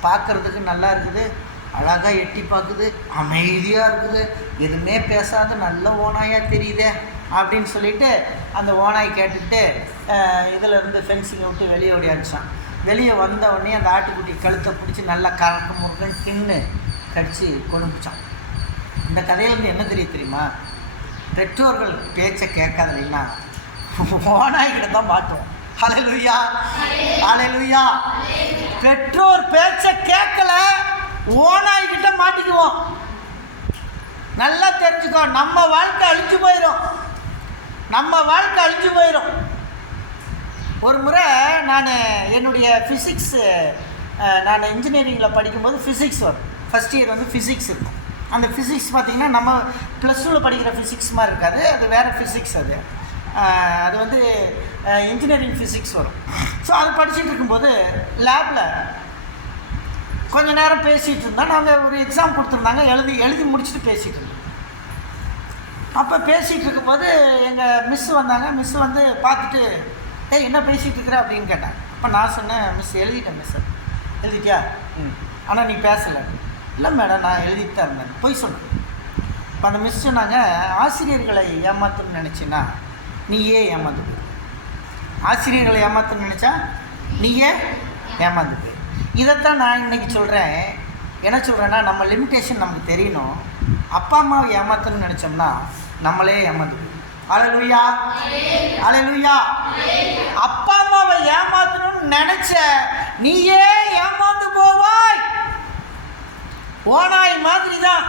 பார்க்குறதுக்கு நல்லா இருக்குது, அழகாக எட்டி பார்க்குது, அமைதியாக இருக்குது, எதுவுமே பேசாத நல்ல ஓனாயாக தெரியுதே அப்படின்னு சொல்லிவிட்டு அந்த ஓனாய் கேட்டுட்டு இதிலேருந்து ஃபென்சிங்கை விட்டு வெளியே ஓடியாச்சான். வெளியே வந்த உடனே அந்த ஆட்டுக்குட்டி கழுத்தை பிடிச்சி நல்லா கறக்க முறுக்குன்னு தின்னு கடிச்சு கொழுப்பிச்சான். இந்த கதையிலேருந்து என்ன தெரியுமா? பெற்றோர்கள் பேச்சை கேட்காதீங்கன்னா ஓனாய்கிட்ட தான் மாட்டோம். ஹல்லேலூயா, ஹல்லேலூயா. பெற்றோர் பேச்சை கேட்கல, ஓனாய்கிட்ட மாட்டிக்குவோம். நல்லா தெரிஞ்சுக்கோ, நம்ம வாழ்க்கை அழிஞ்சு போயிடும், நம்ம வாழ்க்கை அழிஞ்சு போயிடும். ஒரு முறை நான் என்னுடைய ஃபிசிக்ஸு, நான் இன்ஜினியரிங்கில் படிக்கும்போது ஃபிசிக்ஸ் வரும். ஃபஸ்ட் இயர் வந்து ஃபிசிக்ஸ் இருக்கும். அந்த ஃபிசிக்ஸ் பார்த்திங்கன்னா நம்ம ப்ளஸ் 2ல் படிக்கிற ஃபிசிக்ஸ் மாதிரி இருக்காது, அது வேறு ஃபிசிக்ஸ். அது வந்து இன்ஜினியரிங் ஃபிசிக்ஸ் வரும். ஸோ அது படிச்சுட்டு இருக்கும்போது லேபில் கொஞ்சம் நேரம் பேசிகிட்டு இருந்தோம். நாங்கள் ஒரு எக்ஸாம் கொடுத்துருந்தாங்க, எழுதி முடிச்சுட்டு பேசிகிட்டு இருந்தோம். அப்போ பேசிகிட்டு இருக்கும்போது எங்கள் மிஸ்ஸு வந்தாங்க. மிஸ்ஸு வந்து பார்த்துட்டு, ஏய் என்ன பேசிகிட்டு இருக்கிற அப்படின்னு கேட்டாங்க. அப்போ நான் சொன்னேன், மிஸ் எழுதிட்டேன் மிஸ். எழுதிட்டியா? ஆனால் நீ பேசலை. இல்லை மேடம், நான் எழுதிட்டு தான் இருந்தேன். போய் சொன்னேன். இப்போ அந்த மிஸ் சொன்னாங்க, ஆசிரியர்களை ஏமாற்றணும்னு நினச்சின்னா நீயே ஏமாந்து போய், ஆசிரியர்களை ஏமாற்றணும்னு நினச்சா நீயே ஏமாந்து போய். இதைத்தான் நான் இன்றைக்கி சொல்கிறேன். என்ன சொல்கிறேன்னா, நம்ம லிமிட்டேஷன் நமக்கு தெரியணும். அப்பா அம்மாவை ஏமாற்றணும்னு நினச்சோம்னா நம்மளே ஏமாந்து போய். ஹல்லேலூயா, ஹல்லேலூயா. அப்பா அம்மாவை ஏமாற்றணும்னு நினச்ச நீயே ஏமாந்து போவாய். ஓனாய் மாதிரி தான்,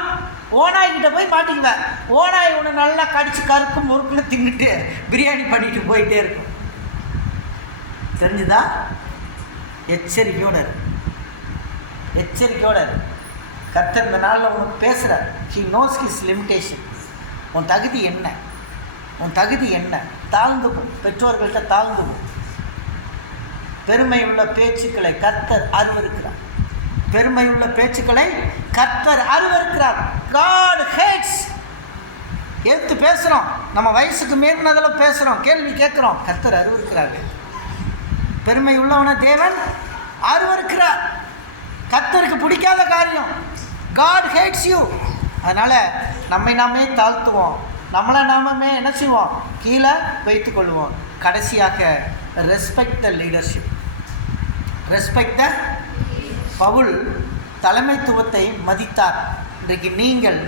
ஓனாய்கிட்ட போய் மாட்டிக்குவேன். ஓனாய் ஒன்று நல்லா கடிச்சு கருக்கு முறுக்குன்னு தின்னுட்டு பிரியாணி பண்ணிட்டு போயிட்டே இருக்கும். தெரிஞ்சுதா? எச்சரிக்கையோடு இரு, எச்சரிக்கையோடு இரு. கர்த்தர் இந்த நாளில் உனக்கு பேசுகிறார். He knows his limitation. உன் தகுதி என்ன, உன் தகுதி என்ன? தாழ்ந்துக்கும், பெற்றோர்கள்ட்ட தாழ்ந்துக்கும். பெருமை உள்ள பேச்சுக்களை கர்த்தர் அருவருக்கிறார். பெருமை உள்ள பேச்சுக்களை கர்த்தர் அருவருக்கிறார். God hates. எடுத்து பேசுகிறோம், நம்ம வயசுக்கு மீறினதில் பேசுகிறோம், கேள்வி கேட்குறோம். கர்த்தர் அருவருக்கிறார்கள். பெருமை உள்ளவன தேவன் அருவருக்கிறார். கர்த்தருக்கு பிடிக்காத காரியம். God hates you. அதனால் நம்மை நாமே தாழ்த்துவோம், நம்மளை நாமே என்ன செய்வோம், கீழே வைத்து கொள்வோம். கடைசியாக respect the leadership. Respect the Paul தலைமைத்துவத்தை மதித்தார். இன்றைக்கு நீங்கள்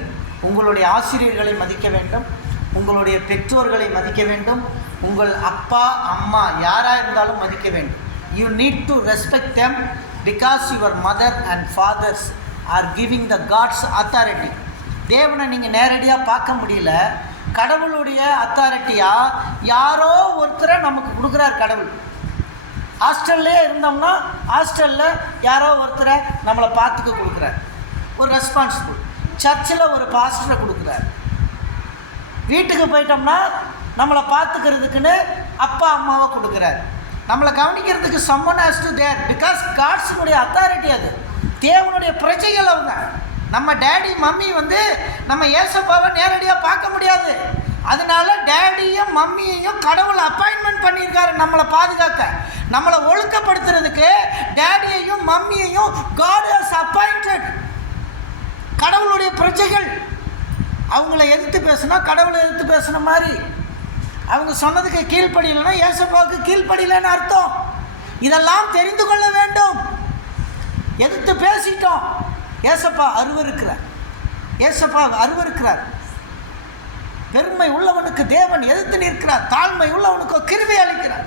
உங்களுடைய ஆசிரியர்களை மதிக்க வேண்டும், உங்களுடைய பெற்றோர்களை மதிக்க வேண்டும், உங்கள் அப்பா அம்மா யாராக இருந்தாலும் மதிக்க வேண்டும். You need to respect them because your mother and fathers are giving the God's authority. தேவனை நீங்கள் நேரடியாக பார்க்க முடியல, கடவுளுடைய அத்தாரிட்டியாக யாரோ ஒருத்தரை நமக்கு கொடுக்குறார் கடவுள். ஹாஸ்டல்லே இருந்தோம்னா ஹாஸ்டலில் யாரோ ஒருத்தரை நம்மளை பார்த்துக்க கொடுக்குறார், ஒரு ரெஸ்பான்சிபிள். சர்ச்சில் ஒரு பாஸ்டரை கொடுக்குறார். வீட்டுக்கு போயிட்டோம்னா நம்மளை பார்த்துக்கிறதுக்குன்னு அப்பா அம்மாவை கொடுக்குறார். நம்மளை கவனிக்கிறதுக்கு someone has to there because காட்ஸுடைய அத்தாரிட்டி. அது தேவனுடைய பிரஜைகள் அவங்க. நம்ம டேடி மம்மி நம்ம ஏசப்பாவை நேரடியாக பார்க்க முடியாது. அதனால டேடியும் மம்மியையும் கடவுள் அப்பாயின்மெண்ட் பண்ணியிருக்காரு நம்மளை பாதுகாக்க, நம்மளை ஒழுக்கப்படுத்துறதுக்கு. டேடியையும் மம்மியையும் God has appointed. கடவுளுடைய பிரஜைகள். அவங்கள எதிர்த்து பேசுனா கடவுளை எதிர்த்து பேசுன மாதிரி, அவங்க சொன்னதுக்கு கீழ்ப்படியலைன்னா ஏசப்பாவுக்கு கீழ்ப்படியலைன்னு அர்த்தம். இதெல்லாம் தெரிந்து கொள்ள வேண்டும். எதிர்த்து பேசிட்டோம், ஏசப்பா அருவருக்கிறார். ஏசப்பா அருவருக்கிறார். பெருமை உள்ளவனுக்கு தேவன் எதிர்த்து நிற்கிறார், தாழ்மை உள்ளவனுக்கு கிருபை அளிக்கிறார்.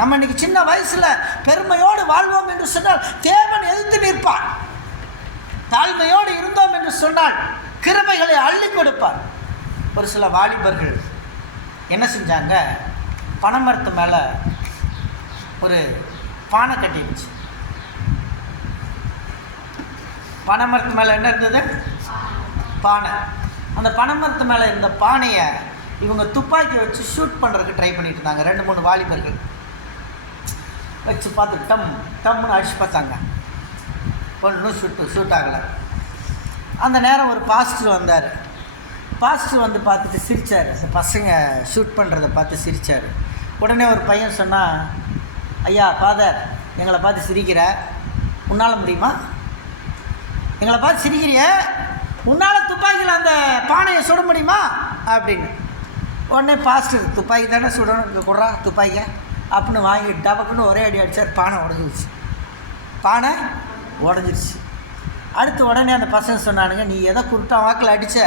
நம்ம இன்னைக்கு சின்ன வயசுல பெருமையோடு வாழ்வோம் என்று சொன்னால் தேவன் எதிர்த்து நிற்பார். தாழ்மையோடு இருந்தோம் என்று சொன்னால் கிருபைகளை அள்ளி கொடுப்பார். ஒரு சில வாலிபர்கள் என்ன செஞ்சாங்க, பனைமரத்து மேலே ஒரு பானை கட்டிடுச்சு. பனைமரத்து மேலே என்ன இருந்தது, பானை. அந்த பனைமரத்து மேலே இருந்த பானையை இவங்க துப்பாக்கி வச்சு ஷூட் பண்ணுறதுக்கு ட்ரை பண்ணிட்டு இருந்தாங்க. 2-3 வாலிபர்கள் வச்சு பார்த்து டம்னு அடிச்சு பார்த்தாங்க. ஒன்றும் ஷூட் ஆகலை. அந்த நேரம் ஒரு பாஸ்டர் வந்தார். பாஸ்டர் பார்த்துட்டு சிரித்தார். பசங்க ஷூட் பண்ணுறதை பார்த்து சிரித்தார். உடனே ஒரு பையன் சொன்னால், ஐயா ஃபாதர், எங்களை பார்த்து சிரிக்கிற, உன்னால் முடியுமா? எங்களை பார்த்து சிரிக்கிறிய, உன்னால் துப்பாக்கியில் அந்த பானையை சுட முடியுமா அப்படின்னு. உடனே பாஸ்டர், துப்பாக்கி தானே சுடணும், இங்கே கொடுறா துப்பாக்கியை அப்படின்னு வாங்கி டபக்குன்னு ஒரே அடி அடித்தார். பானை உடஞ்சிருச்சு. பானை உடஞ்சிருச்சு. அடுத்து உடனே அந்த பசங்க சொன்னானுங்க, நீ எதை குருட்டா வாக்கில் அடித்த,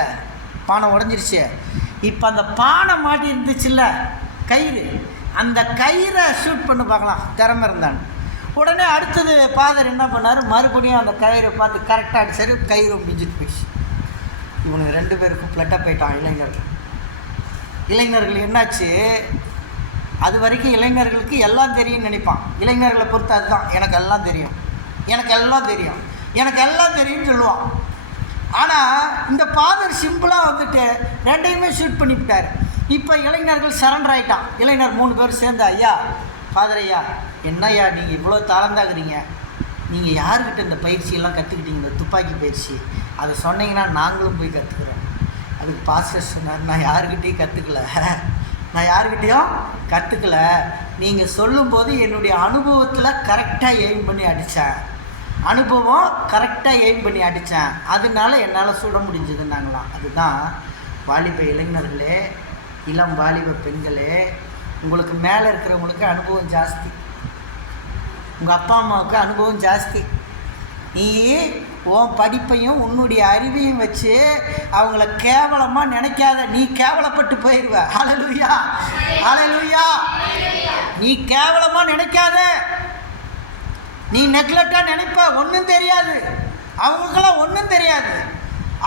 பானை உடஞ்சிருச்சு. இப்போ அந்த பானை மாட்டி இருந்துச்சுல்ல கயிறு, அந்த கயிறை ஷூட் பண்ணி பார்க்கலாம் திறமை இருந்தான்னு. உடனே அடுத்தது ஃபாதர் என்ன பண்ணார், மறுபடியும் அந்த கயிறை பார்த்து கரெக்டாக அடிச்சாரு. கயிறு மிஞ்சிட்டு போயிடுச்சு. இவனுக்கு 2 பேருக்கும் ஃப்ளட்டாக போயிட்டான். இளைஞர்கள் என்னாச்சு, அது வரைக்கும் இளைஞர்களுக்கு எல்லாம் தெரியும்னு நினைப்பான். இளைஞர்களை பொறுத்து அதுதான், எனக்கு எல்லாம் தெரியும், எனக்கு எல்லாம் தெரியும், எனக்கு எல்லாம் தெரியும்னு சொல்லுவான். ஆனால் இந்த ஃபாதர் சிம்பிளாக 2யுமே ஷூட் பண்ணிவிட்டார். இப்போ இளைஞர்கள் சரண்டர் ஆகிட்டான். இளைஞர் 3 பேர் சேர்ந்து, ஐயா ஃபாதர் ஐயா, என்னய்யா நீங்கள் இவ்வளோ தாளந்தாக்குறீங்க, நீங்கள் யாருக்கிட்ட இந்த பயிற்சியெல்லாம் கற்றுக்கிட்டீங்க, இந்த துப்பாக்கி பயிற்சி, அதை சொன்னீங்கன்னா நாங்களும் போய் கற்றுக்குறோம். அதுக்கு பாஸ்டர் சொன்னார், நான் யாருக்கிட்டையும் கற்றுக்கல, நீங்கள் சொல்லும்போது என்னுடைய அனுபவத்தில் கரெக்டாக எய்ம் பண்ணி அடித்தேன், அதனால என்னால் சுட முடிஞ்சதுன்னாங்களாம். அதுதான் வாலிப இளைஞர்களே, இளம் வாலிப பெண்களே, உங்களுக்கு மேலே இருக்கிறவங்களுக்கு அனுபவம் ஜாஸ்தி, உங்கள் அப்பா அம்மாவுக்கு அனுபவம் ஜாஸ்தி. நீ உன் படிப்பையும் உன்னுடைய அறிவையும் வச்சு அவங்கள கேவலமாக நினைக்காத, நீ கேவலப்பட்டு போயிடுவ. ஹல்லேலூயா, ஹல்லேலூயா. நீ கேவலமாக நினைக்காத, நீ நெக்லெக்டாக நினைப்ப. ஒன்றும் தெரியாது, அவங்களுக்கெல்லாம் ஒன்றும் தெரியாது.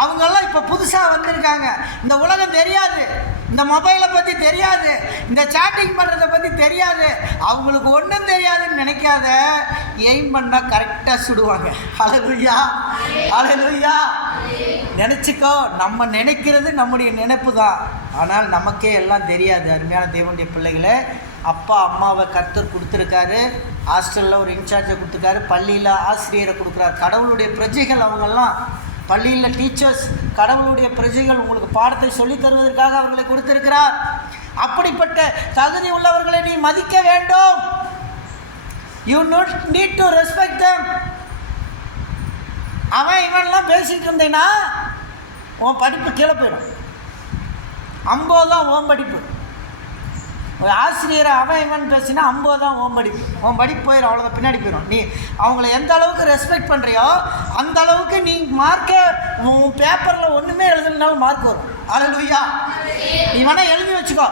அவங்கெல்லாம் இப்போ புதுசாக வந்திருக்காங்க, இந்த உலகம் தெரியாது, இந்த மொபைலை பற்றி தெரியாது, இந்த சாட்டிங் பண்ணுறதை பற்றி தெரியாது, அவங்களுக்கு ஒன்றும் தெரியாதுன்னு நினைக்காத. எய்ம் பண்ணால் கரெக்டாக சுடுவாங்க. ஹல்லேலூயா, ஹல்லேலூயா. நினச்சிக்கோ, நம்ம நினைக்கிறது நம்முடைய நினைப்பு தான், ஆனால் நமக்கே எல்லாம் தெரியாது. அருமையான தேவனுடைய பிள்ளைகளை, அப்பா அம்மாவை கர்த்தர் கொடுத்துருக்காரு, ஹாஸ்டலில் ஒரு இன்சார்ஜை கொடுத்துருக்காரு, பள்ளியில் ஆசிரியரை கொடுக்குறாரு. கடவுளுடைய பிரஜைகள் அவங்கெல்லாம். பள்ளியில் டீச்சர்ஸ், கடவுளுடைய பிரஜைகள் உங்களுக்கு பாடத்தை சொல்லித் தருவதற்காக அவர்களை கொடுத்திருக்கிறார். அப்படிப்பட்ட தகுதி உள்ளவர்களை நீ மதிக்க வேண்டும். You need to respect them. அவன் இவன்லாம் பேசிட்டு இருந்தேன்னா உன் படிப்பு கீழே போயிடும். 50 தான் உன் படிப்பு. ஒரு ஆசிரியரை அவன் இவன் பேசினா 50 தான் உன் படிப்பு போயிடும். அவ்வளோதான், பின்னாடி போயிடும். நீ அவங்கள எந்த அளவுக்கு ரெஸ்பெக்ட் பண்ணுறியோ அந்த அளவுக்கு நீ மார்க்கை உன் பேப்பரில் ஒன்றுமே எழுதுனாலும் மார்க் வரும். அல்லேலூயா. நீ வேணால் எழுதி வச்சுக்கோ.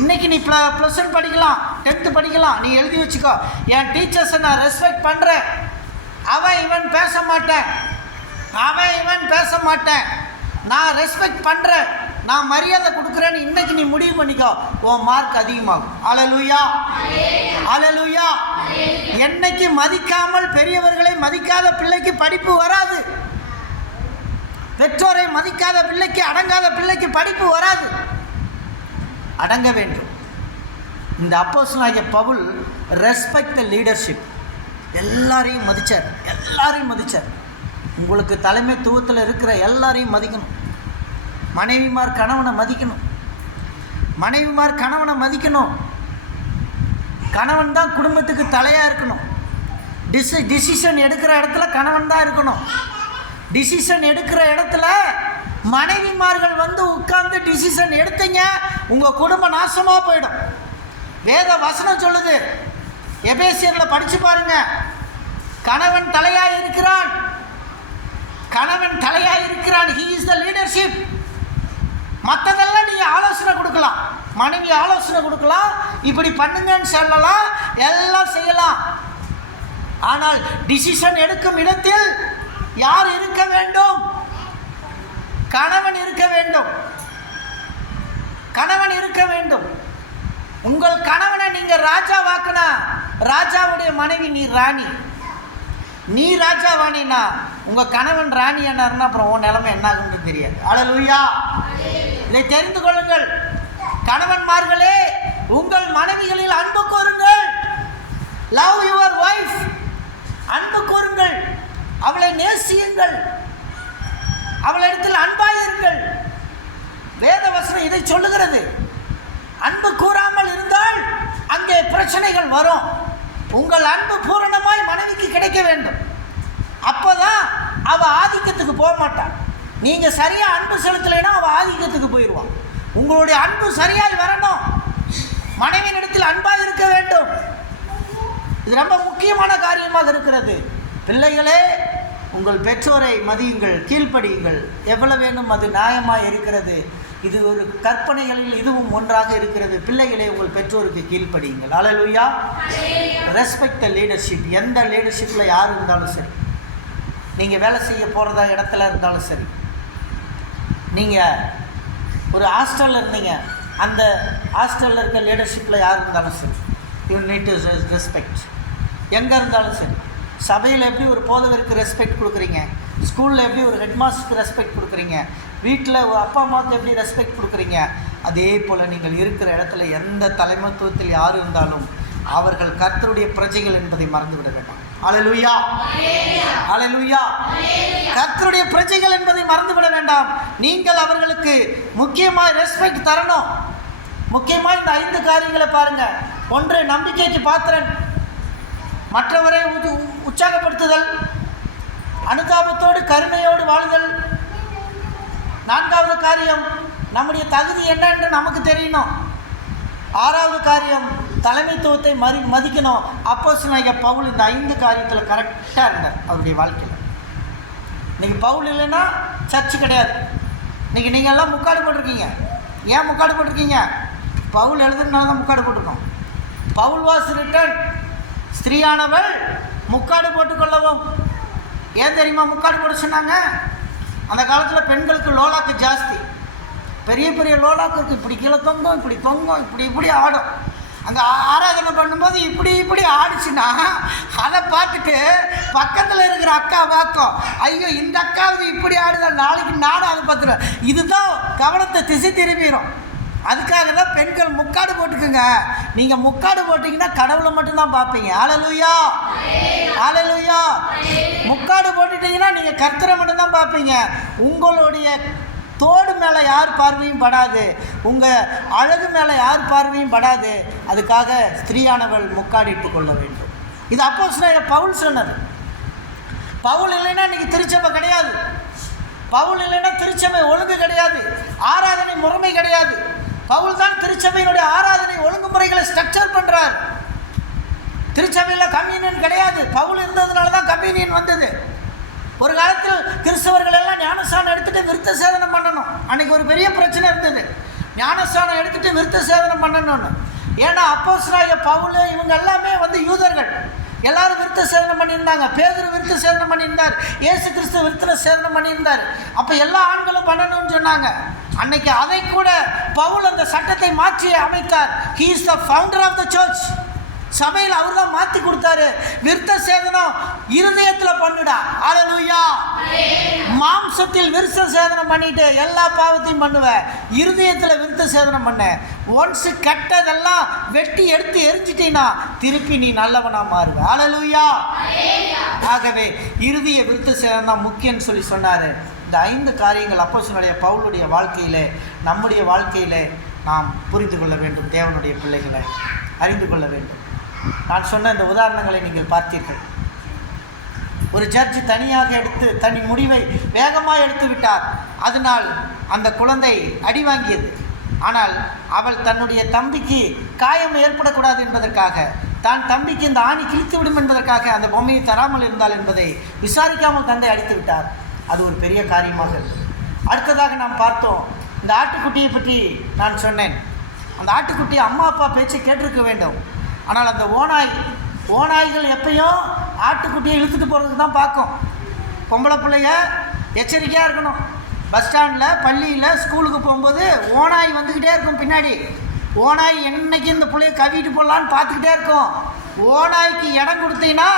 இன்றைக்கி நீ +1 படிக்கலாம், 10th படிக்கலாம். நீ எழுதி வச்சுக்கோ, என் டீச்சர்ஸை நான் ரெஸ்பெக்ட் பண்ணுறேன். அவன் இவன் பேச மாட்டேன். நான் ரெஸ்பெக்ட் பண்ணுறேன், நான் மரியாதை கொடுக்குறேன்னு இன்றைக்கி நீ முடிவு பண்ணிக்கோ. உன் மார்க் அதிகமாகும். அல்லேலூயா. அல்லேலூயா. என்னைக்கு மதிக்காமல் பெரியவர்களை மதிக்காத பிள்ளைக்கு படிப்பு வராது. பெற்றோரை மதிக்காத பிள்ளைக்கு, அடங்காத பிள்ளைக்கு படிப்பு வராது. அடங்க வேண்டும். இந்த அப்போஸ்தலனாகிய பவுல் ரெஸ்பெக்ட் த லீடர்ஷிப். எல்லாரையும் மதித்தார். உங்களுக்கு தலைமைத்துவத்தில் இருக்கிற எல்லாரையும் மதிக்கணும். மனைவிமார் கணவனை மதிக்கணும். கணவன் தான் குடும்பத்துக்கு தலையாக இருக்கணும். டிசிஷன் எடுக்கிற இடத்துல கணவன் தான் இருக்கணும். டிசிஷன் எடுக்கிற இடத்துல மனைவிமார்கள் வந்து உட்கார்ந்து டிசிஷன் எடுத்தீங்க, உங்கள் குடும்பம் நாசமாக போயிடும். வேத வசனம் சொல்லுது, எபேசியரில் படித்து பாருங்க. கணவன் தலையாக இருக்கிறான். He is the leadership. மற்றதெல்லாம் நீங்கள் ஆலோசனை கொடுக்கலாம், மனைவி ஆலோசனை கொடுக்கலாம், இப்படி பண்ணுங்கன்னு சொல்லலாம், எல்லாம் செய்யலாம். ஆனால் டிசிஷன் எடுக்கும் இடத்தில் யார் இருக்க வேண்டும்? கணவன் இருக்க வேண்டும். உங்கள் கணவனை நீங்கள் ராஜாவாக்குனா, ராஜாவுடைய மனைவி நீ ராணி. நீ ராஜாவானினா உங்கள் கணவன் ராணியானார்னா அப்புறம் உன் நிலைமை என்ன ஆகுன்னு தெரியாது. அல்லேலூயா. இதை தெரிந்து கொள்ளுங்கள். கணவன்மார்களே, உங்கள் மனைவிகளில் அன்பு கூறுங்கள். Love your wife. அன்பு கூறுங்கள், அவளை நேசியுங்கள், அவளிடத்தில் அன்பாயிருங்கள். வேத வசனம் இதை சொல்லுகிறது. அன்பு கூறாமல் இருந்தால் அங்கே பிரச்சனைகள் வரும். உங்கள் அன்பு பூரணமாய் மனைவிக்கு கிடைக்க வேண்டும். அப்போதான் அவள் ஆதிக்கத்துக்கு போக மாட்டாள். நீங்கள் சரியாக அன்பு செலுத்தலைன்னா அவள் ஆதிக்கத்துக்கு போயிடுவான். உங்களுடைய அன்பு சரியாய் வரணும். மனைவியினிடத்தில் அன்பாக இருக்க வேண்டும். இது ரொம்ப முக்கியமான காரியமாக இருக்கிறது. பிள்ளைகளே, உங்கள் பெற்றோரை மதியுங்கள், கீழ்ப்படியுங்கள். எவ்வளவு வேணும் அது நியாயமாக இருக்கிறது. இது ஒரு கற்பனைகளில் இதுவும் ஒன்றாக இருக்கிறது. பிள்ளைகளே, உங்கள் பெற்றோருக்கு கீழ்ப்படியுங்கள். அல்லேலூயா. Respect the leadership. எந்த லீடர்ஷிப்பில் யார் இருந்தாலும் சரி, நீங்கள் வேலை செய்ய போகிறதா இடத்துல இருந்தாலும் சரி, நீங்கள் ஒரு ஹாஸ்டலில் இருந்தீங்க, அந்த ஹாஸ்டலில் இருக்க லீடர்ஷிப்பில் யார் இருந்தாலும் சரி, யூ நீட் டு ரெஸ்பெக்ட். எங்கே இருந்தாலும் சரி, சபையில் எப்படி ஒரு போதகருக்கு ரெஸ்பெக்ட் கொடுக்குறீங்க, ஸ்கூலில் எப்படி ஒரு ஹெட்மாஸ்டருக்கு ரெஸ்பெக்ட் கொடுக்குறீங்க, வீட்டில் அப்பா அம்மாவுக்கு எப்படி ரெஸ்பெக்ட் கொடுக்குறீங்க, அதே போல் நீங்கள் இருக்கிற இடத்துல எந்த தலைமைத்துவத்தில் யார் இருந்தாலும் அவர்கள் கர்த்தருடைய பிரஜைகள் என்பதை மறந்துவிட வேண்டாம். அல்லேலூயா. அல்லேலூயா. கர்த்தருடைய பிரஜைகள் என்பதை மறந்துவிட வேண்டாம். நீங்கள் அவர்களுக்கு முக்கியமாக ரெஸ்பெக்ட் தரணும். முக்கியமாக இந்த 5 காரியங்களை பாருங்கள். 1, நம்பிக்கைக்கு பாத்திரன், மற்றவரை உற்சாகப்படுத்துதல், அனுதாபத்தோடு கருணையோடு வாழுதல். 4வது காரியம், நம்முடைய தகுதி என்ன என்று நமக்கு தெரியணும். 6வது காரியம், தலைமைத்துவத்தை மதிக்கணும். அப்போஸ்தலனாகிய பவுல் இந்த 5 காரியத்தில் கரெக்டாக இருந்தார் அவருடைய வாழ்க்கையில். இன்றைக்கி பவுல் இல்லைன்னா சர்ச்சு கிடையாது. இன்றைக்கி நீங்கள் எல்லாம் முக்காடு போட்டிருக்கீங்க. ஏன் முக்காடு போட்டிருக்கீங்க? பவுல் எழுதுனால தான் முக்காடு போட்டிருக்கோம். பவுல் வாஸ் ரிட்டன், ஸ்திரீயானவள் முக்காடு போட்டுக்கொள்ளவும். ஏன் தெரியுமா முக்காடு போட சொன்னாங்க? அந்த காலத்தில் பெண்களுக்கு லோலாக்கு ஜாஸ்தி. பெரிய பெரிய லோலாக்கு இப்படி கீழே தொங்கும், இப்படி தொங்கும், இப்படி ஆடும். அங்கே ஆராதனை பண்ணும்போது இப்படி ஆடிச்சுன்னா அதை பார்த்துட்டு பக்கத்தில் இருக்கிற அக்கா பார்க்கும், ஐயோ இந்த அக்காவுக்கு இப்படி ஆடுதல், நாளைக்கு நானும் அதை பார்த்துருவேன். இதுதான் கவனத்தை திசை திரும்பிடும். அதுக்காக தான் பெண்கள் முக்காடு போட்டுக்குங்க. நீங்கள் முக்காடு போட்டிங்கன்னா கடவுளை மட்டும்தான் பார்ப்பீங்க. ஹல்லேலூயா, ஹல்லேலூயா. முக்காடு போட்டுட்டீங்கன்னா நீங்கள் கர்த்தரை மட்டும்தான் பார்ப்பீங்க. உங்களுடைய தோடு மேலே யார் பார்வையும் படாது, உங்கள் அழகு மேலே யார் பார்வையும் படாது. அதுக்காக ஸ்திரீயானவள் முக்காடிட்டு கொள்ள வேண்டும். இது அப்போஸ்தலனாகிய பவுல் சொன்னது. பவுல் இல்லைன்னா இன்றைக்கி திருச்சபை கிடையாது. பவுல் இல்லைன்னா திருச்சபை ஒழுங்கு கிடையாது, ஆராதனை முறைமை கிடையாது. பவுல் தான் திருச்சபையினுடைய ஆராதனை ஒழுங்குமுறைகளை ஸ்ட்ரக்சர் பண்ணுறார். திருச்சபையில் கம்யூனியன் கிடையாது. பவுல் இருந்ததுனால தான் கம்யூனியன் வந்தது. ஒரு காலத்தில் கிறிஸ்தவர்கள் எல்லாம் ஞானஸ்தானம் எடுத்துகிட்டு விருத்த சேதனம் பண்ணணும். அன்றைக்கி ஒரு பெரிய பிரச்சனை இருந்தது, ஞானஸ்தானம் எடுத்துகிட்டு விருத்த சேதனம் பண்ணணும்னு. ஏன்னா அப்போஸ்தலனாகிய பவுல் இவங்க எல்லாமே யூதர்கள். எல்லாரும் விருத்த சேதனம் பண்ணியிருந்தாங்க. பேதுரு விருத்த சேதனம் பண்ணியிருந்தார், இயேசு கிறிஸ்து விருத்த சேதனம் பண்ணியிருந்தார். அப்போ எல்லா ஆண்களும் பண்ணணும்னு சொன்னாங்க. அன்னைக்கு அதை கூட பவுல் அந்த சட்டத்தை மாற்றி அமைத்தார். He is the founder of the church. சபையில் அவர் தான் மாற்றி கொடுத்தாரு. விருத்த சேதனம் இருதயத்தில் பண்ணுடா. ஹல்லேலூயா. மாம்சத்தில் விருத்த சேதனம் பண்ணிட்டு எல்லா பாவத்தையும் பண்ணுவேன், இருதயத்தில் விருத்த சேதனம் பண்ண. ஒன்ஸு கெட்டதெல்லாம் வெட்டி எடுத்து எரிஞ்சிட்டீங்கன்னா திருப்பி நீ நல்லவனா மாறுவ. ஹல்லேலூயா. ஆகவே இருதய விருத்த சேதனம் தான் முக்கியம்னு சொல்லி சொன்னார். இந்த 5 காரியங்கள் அப்போஸ்தலனாகிய பவுலுடைய வாழ்க்கையில், நம்முடைய வாழ்க்கையில் நாம் புரிந்து கொள்ள வேண்டும். தேவனுடைய பிள்ளைகளை அறிந்து கொள்ள வேண்டும். நான் சொன்ன இந்த உதாரணங்களை நீங்கள் பார்த்தீர்கள். ஒரு ஜட்ஜ் தனியாக எடுத்து தனி முடிவை வேகமாக எடுத்து விட்டார். அதனால் அந்த குழந்தை அடி வாங்கியது. ஆனால் அவள் தன்னுடைய தம்பிக்கு காயம் ஏற்படக்கூடாது என்பதற்காக, தான் தம்பிக்கு இந்த ஆணி கிழித்து விடும் என்பதற்காக அந்த பொம்மையை தராமல் இருந்தாள் என்பதை விசாரிக்காமல் தந்தை அடித்து விட்டார். அது ஒரு பெரிய காரியமாக இருந்தது. அடுத்ததாக நாம் பார்த்தோம், இந்த ஆட்டுக்குட்டியை பற்றி நான் சொன்னேன். அந்த ஆட்டுக்குட்டி அம்மா அப்பா பேச்சை கேட்டிருக்க வேண்டும். ஆனால் அந்த ஓநாய்கள் எப்பயும் ஆட்டுக்குட்டியை இழுத்துட்டு போகிறதுக்கு தான் பார்க்கும். பொம்பளை பிள்ளைய எச்சரிக்கையாக இருக்கணும். பஸ் ஸ்டாண்டில், பள்ளியில், ஸ்கூலுக்கு போகும்போது ஓநாய் வந்துக்கிட்டே இருக்கும் பின்னாடி. ஓநாய் என்னைக்கு இந்த பிள்ளைய கவிட்டு போடலான்னு பார்த்துக்கிட்டே இருக்கும். ஓநாய்க்கு இடம் கொடுத்தீங்கன்னா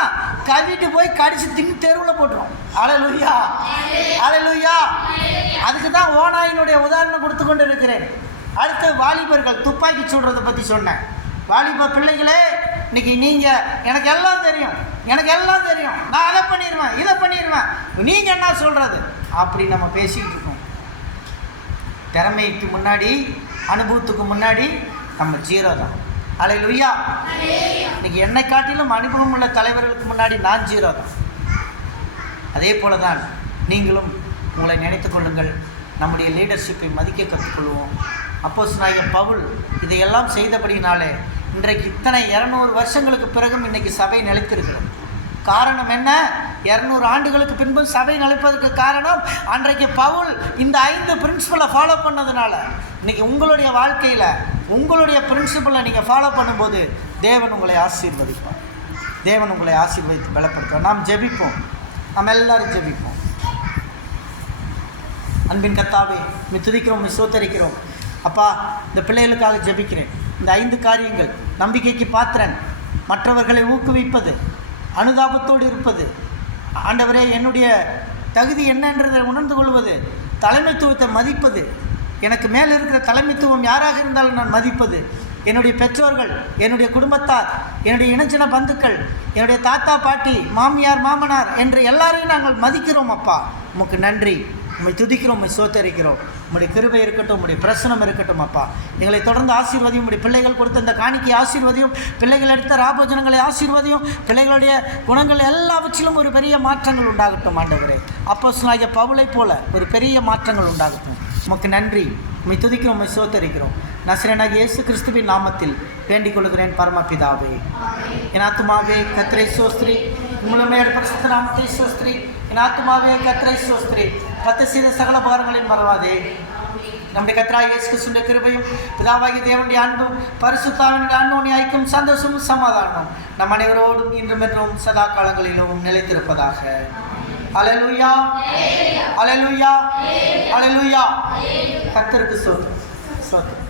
கவிட்டு போய் கடிச்சு தின்னு தெருவில் போட்டுரும். ஹல்லேலூயா, ஹல்லேலூயா. அதுக்கு தான் ஓநாயினுடைய உதாரணம் கொடுத்து கொண்டு இருக்கிறேன். அடுத்து வாலிபர்கள் துப்பாக்கி சுடுறதை பற்றி சொன்னேன். வாலிப பிள்ளைகளே, இன்றைக்கி நீங்கள் எனக்கு எல்லாம் தெரியும், நான் அதை பண்ணிடுவேன், இதை பண்ணிடுவேன், நீங்கள் என்ன சொல்கிறது அப்படி நம்ம பேசிக்கிட்டு இருக்கோம். திறமைக்கு முன்னாடி, அனுபவத்துக்கு முன்னாடி நம்ம ஜீரோ தான். ஹல்லேலூயா. இன்றைக்கி என்னை காட்டிலும் அனுபவம் உள்ள தலைவர்களுக்கு முன்னாடி நான் ஜீரோ தான். அதே போல தான் நீங்களும் உங்களை நினைத்து கொள்ளுங்கள். நம்முடைய லீடர்ஷிப்பை மதிக்க கற்றுக்கொள்வோம். அப்போஸ்தலனாகிய பவுல் இதையெல்லாம் செய்தபடினாலே இன்றைக்கு இத்தனை 200 வருஷங்களுக்கு பிறகும் இன்றைக்கி சபை நிலைத்திருக்கிறது. காரணம் என்ன? 200 ஆண்டுகளுக்கு பின்பு சபை நிலைப்பதற்கு காரணம் அன்றைக்கு பவுல் இந்த 5 பிரின்சிபலை ஃபாலோ பண்ணதுனால. இன்றைக்கி உங்களுடைய வாழ்க்கையில் உங்களுடைய பிரின்சிபலை நீங்கள் ஃபாலோ பண்ணும்போது தேவன் உங்களை ஆசீர்வதிப்பார். தேவன் உங்களை ஆசீர்வதித்து பலப்படுத்துவார். நாம் ஜெபிப்போம், நம்ம எல்லாரும் ஜெபிப்போம். அன்பின் கர்த்தாவே, துதிக்கிறோம், ஸ்தோத்திரிக்கிறோம். அப்பா, இந்த பிள்ளைகளுக்காக ஜெபிக்கிறேன். இந்த 5 காரியங்கள், நம்பிக்கைக்கு பாத்திரன், மற்றவர்களை ஊக்குவிப்பது, அனுதாபத்தோடு இருப்பது, ஆண்டவரே என்னுடைய தகுதி என்னன்றதை உணர்ந்து கொள்வது, தலைமைத்துவத்தை மதிப்பது, எனக்கு மேல் இருக்கிற தலைமைத்துவம் யாராக இருந்தாலும் நான் மதிப்பது, என்னுடைய பெற்றோர்கள், என்னுடைய குடும்பத்தார், என்னுடைய இனச்சின பந்துக்கள், என்னுடைய தாத்தா பாட்டி, மாமியார் மாமனார் என்று எல்லாரையும் நாங்கள் மதிக்கிறோம். அப்பா, உமக்கு நன்றி. உம்மை துதிக்கிறோம், உம்மை ஸ்தோத்திரிக்கிறோம். உம்முடைய கிருபை இருக்கட்டும், உம்முடைய பிரசனம் இருக்கட்டும். அப்பா, எங்களை தொடர்ந்து ஆசீர்வதியும். உம்முடைய பிள்ளைகள் கொடுத்த இந்த காணிக்கை ஆசீர்வதியும். பிள்ளைகள் எடுத்த ராபோஜனங்களை ஆசீர்வதியும். பிள்ளைகளுடைய குணங்கள் எல்லாவற்றிலும் ஒரு பெரிய மாற்றங்கள் உண்டாகட்டும். ஆண்டவரே, அப்போஸ்தலனாகிய பவுலை போல ஒரு பெரிய மாற்றங்கள் உண்டாகட்டும். உமக்கு நன்றி. உம்மை துதிக்கிறோம், உம்மை ஸ்தோத்திரிக்கிறோம். நசரேயனாகிய இயேசு கிறிஸ்துவின் நாமத்தில் வேண்டிக் கொள்கிறேன் பரமபிதாவே. என் ஆத்துமாவே கர்த்தரை ஸ்தோத்திரி, உம்முடைய பரிசுத்த நாமத்தை ஸ்தோத்திரி. என் ஆத்துமாவே கர்த்தரை ஸ்தோத்திரி, கர்த்தர் செய்த சகல பாரங்களையும் மறவாதே. நம்முடைய கர்த்தராகிய இயேசு கிறிஸ்துவின் கிருபையும் பிதாவாகிய தேவனுடைய அன்பும் பரிசுத்த ஆவியின் அன்பின் ஐக்கியம் சந்தோஷமும் சமாதானமும் நம் அனைவரோடும் இன்றும் என்றும் சதா காலங்களிலும் நிலைத்திருப்பதாக. ஹல்லேலூயா, ஹல்லேலூயா, ஹல்லேலூயா. கர்த்தருக்கு ஸ்தோத்திரம்.